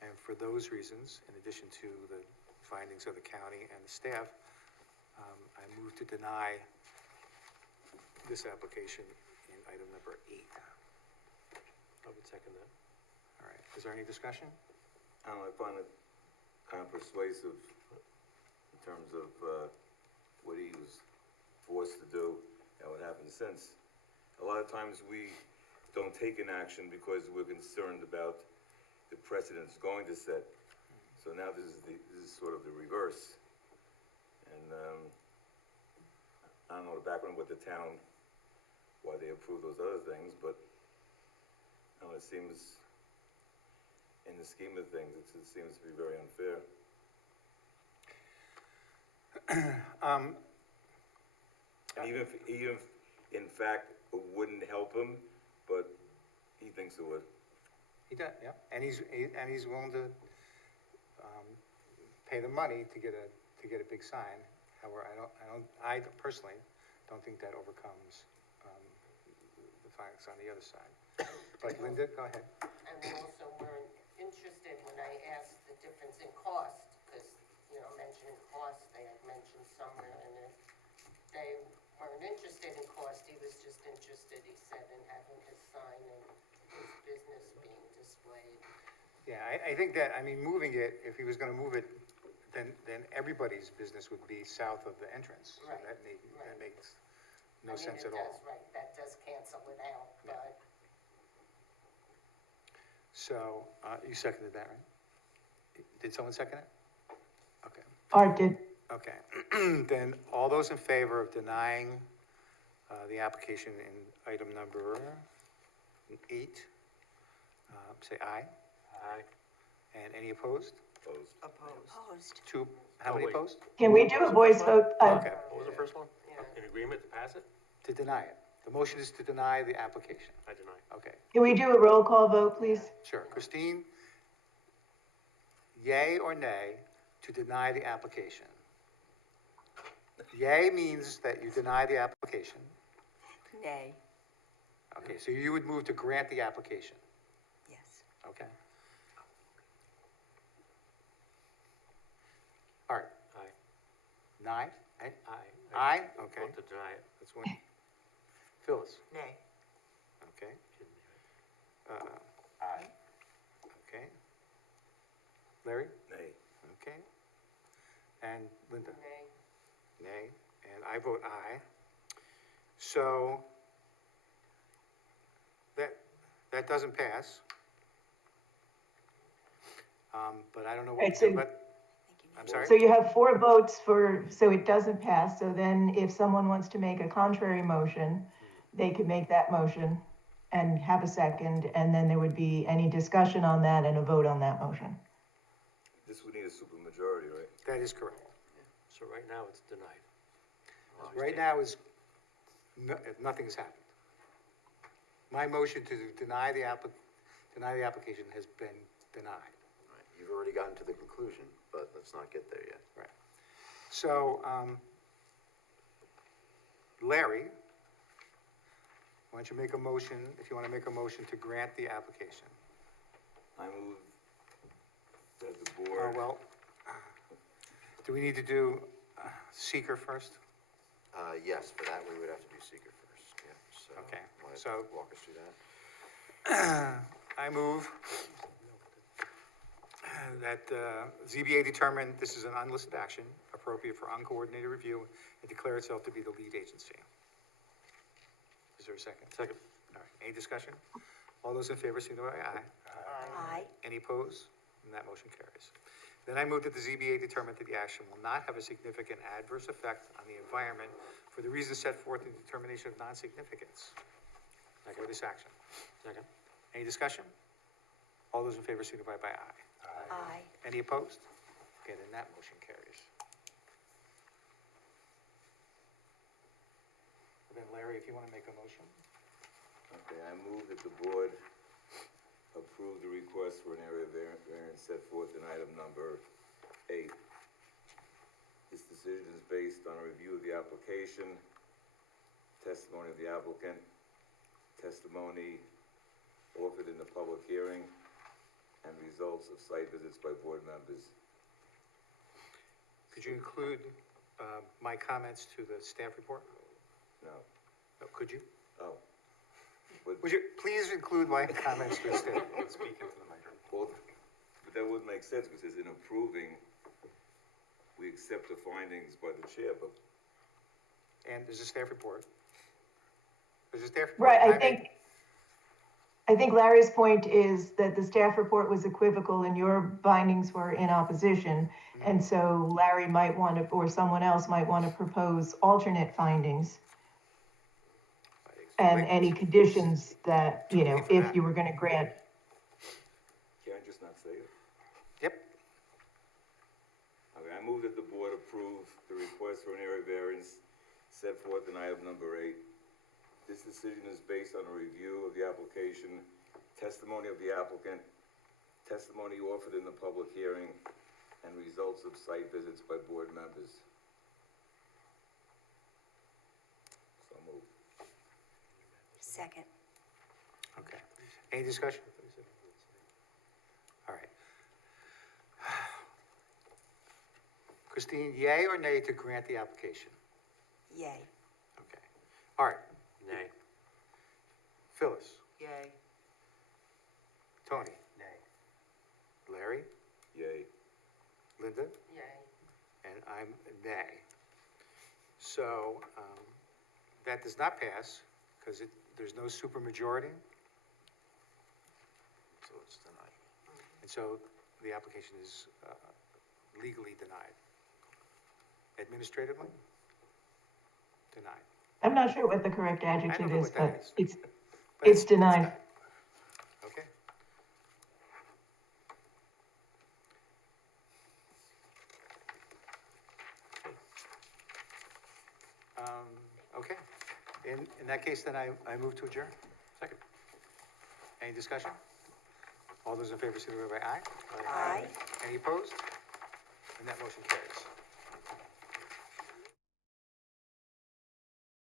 And for those reasons, in addition to the findings of the county and the staff, I move to deny this application in item number 8. I would second that. All right, is there any discussion? I don't know, I find it kind of persuasive in terms of what he was forced to do and what happened since. A lot of times we don't take an action because we're concerned about the precedent's going to set. So now this is sort of the reverse. And I don't know the background with the town, why they approved those other things, but it seems, in the scheme of things, it seems to be very unfair. And even if, in fact, it wouldn't help him, but he thinks it would. He does, yeah, and he's willing to pay the money to get a big sign. However, I personally don't think that overcomes, the facts on the other side. But Linda, go ahead. And they also weren't interested when I asked the difference in cost, because, mentioning cost, they had mentioned somewhere, and they weren't interested in cost. He was just interested, he said, in having his sign and his business being displayed. Yeah, I think that, moving it, if he was gonna move it, then everybody's business would be south of the entrance. So Right, that right. makes no sense at It all. does, right, that does cancel it out, but So, you seconded that, right? Did someone second it? Okay. Art did. Okay, then all those in favor of denying the application in item number 8, say aye. Aye. And any opposed? Opposed. Two, how Oh, many wait. opposed? Can we do a voice vote? Okay, What was the first one? In agreement to pass it? to deny it. The motion is to deny the application. I deny. Okay, Can we do a roll call vote, please? sure. Christine, yay or nay to deny the application? Yay means that you deny the application. Nay. Okay, so you would move to grant the application, Yes. okay? Art, Aye. nine? Aye. Aye, okay. Vote to deny it. That's one. Phyllis, Nay. okay. Aye. Okay. Larry? Nay. Okay. And Linda? nay. Nay, and I vote aye. So, that doesn't pass. But I don't know what Right, to so- do, but, I'm sorry? So you have 4 votes so it doesn't pass. So then if someone wants to make a contrary motion, they could make that motion and have a second, and then there would be any discussion on that and a vote on that motion. This would need a supermajority, right? That is correct. So right now, it's denied. Right now nothing has happened. My motion to deny the application has been denied. You've already gotten to the conclusion, but let's not get there yet. Right. So, Larry, why don't you make a motion, if you want to make a motion to grant the application? I move that the Oh, board. well, do we need to do seeker first? Yes, for that, we would have to do seeker first, yeah, so. Okay, wanna so- Walk us through that? I move that ZBA determine this is an unlisted action appropriate for uncoordinated review and declare itself to be the lead agency. Is there a second? Second. All right, any discussion? All those in favor, signify by aye. Aye. Any opposed? And that motion carries. Then I move that the ZBA determine that the action will not have a significant adverse effect on the environment for the reasons set forth in the determination of non-significance for this action. Second. Any discussion? All those in favor signify by aye. Aye. Any opposed? Okay, then that motion carries. And then Larry, if you want to make a motion? Okay, I move that the board approve the request for an area variance set forth in item number 8. This decision is based on a review of the application, testimony of the applicant, testimony offered in the public hearing, and results of site visits by board members. Could you include my comments to the staff report? No, Oh, could you? oh. But, Would you please include my comments to the staff? Speak into the microphone. well, but that would make sense, because in approving, we accept the findings by the chair, but And there's a staff report. There's a staff report. Right, I think Larry's point is that the staff report was equivocal and your findings were in opposition. And so Larry might want to, or someone else might want to propose alternate findings and any conditions that, if you were going to grant. can I just not say it? Yep. Okay, I move that the board approve the request for an area variance set forth in item number 8. This decision is based on a review of the application, testimony of the applicant, testimony offered in the public hearing, and results of site visits by board members. Second. Okay. Any discussion? All right. Christine, yay or nay to grant the application? Yay. Okay. Art, Nay. Phyllis, Yay. Tony? Nay. Larry, Yay. Linda? Yay. And I'm nay. So, that does not pass, because there's no supermajority. So it's denied. And so the application is legally denied. Administratively? Denied. I'm not sure what the correct I don't adjective know is, what that but is. it's, But it's denied. Okay. Okay. In that case, then I move to adjourn. Second. Any discussion? All those in favor, signify by aye. Aye. Any opposed? And that motion carries.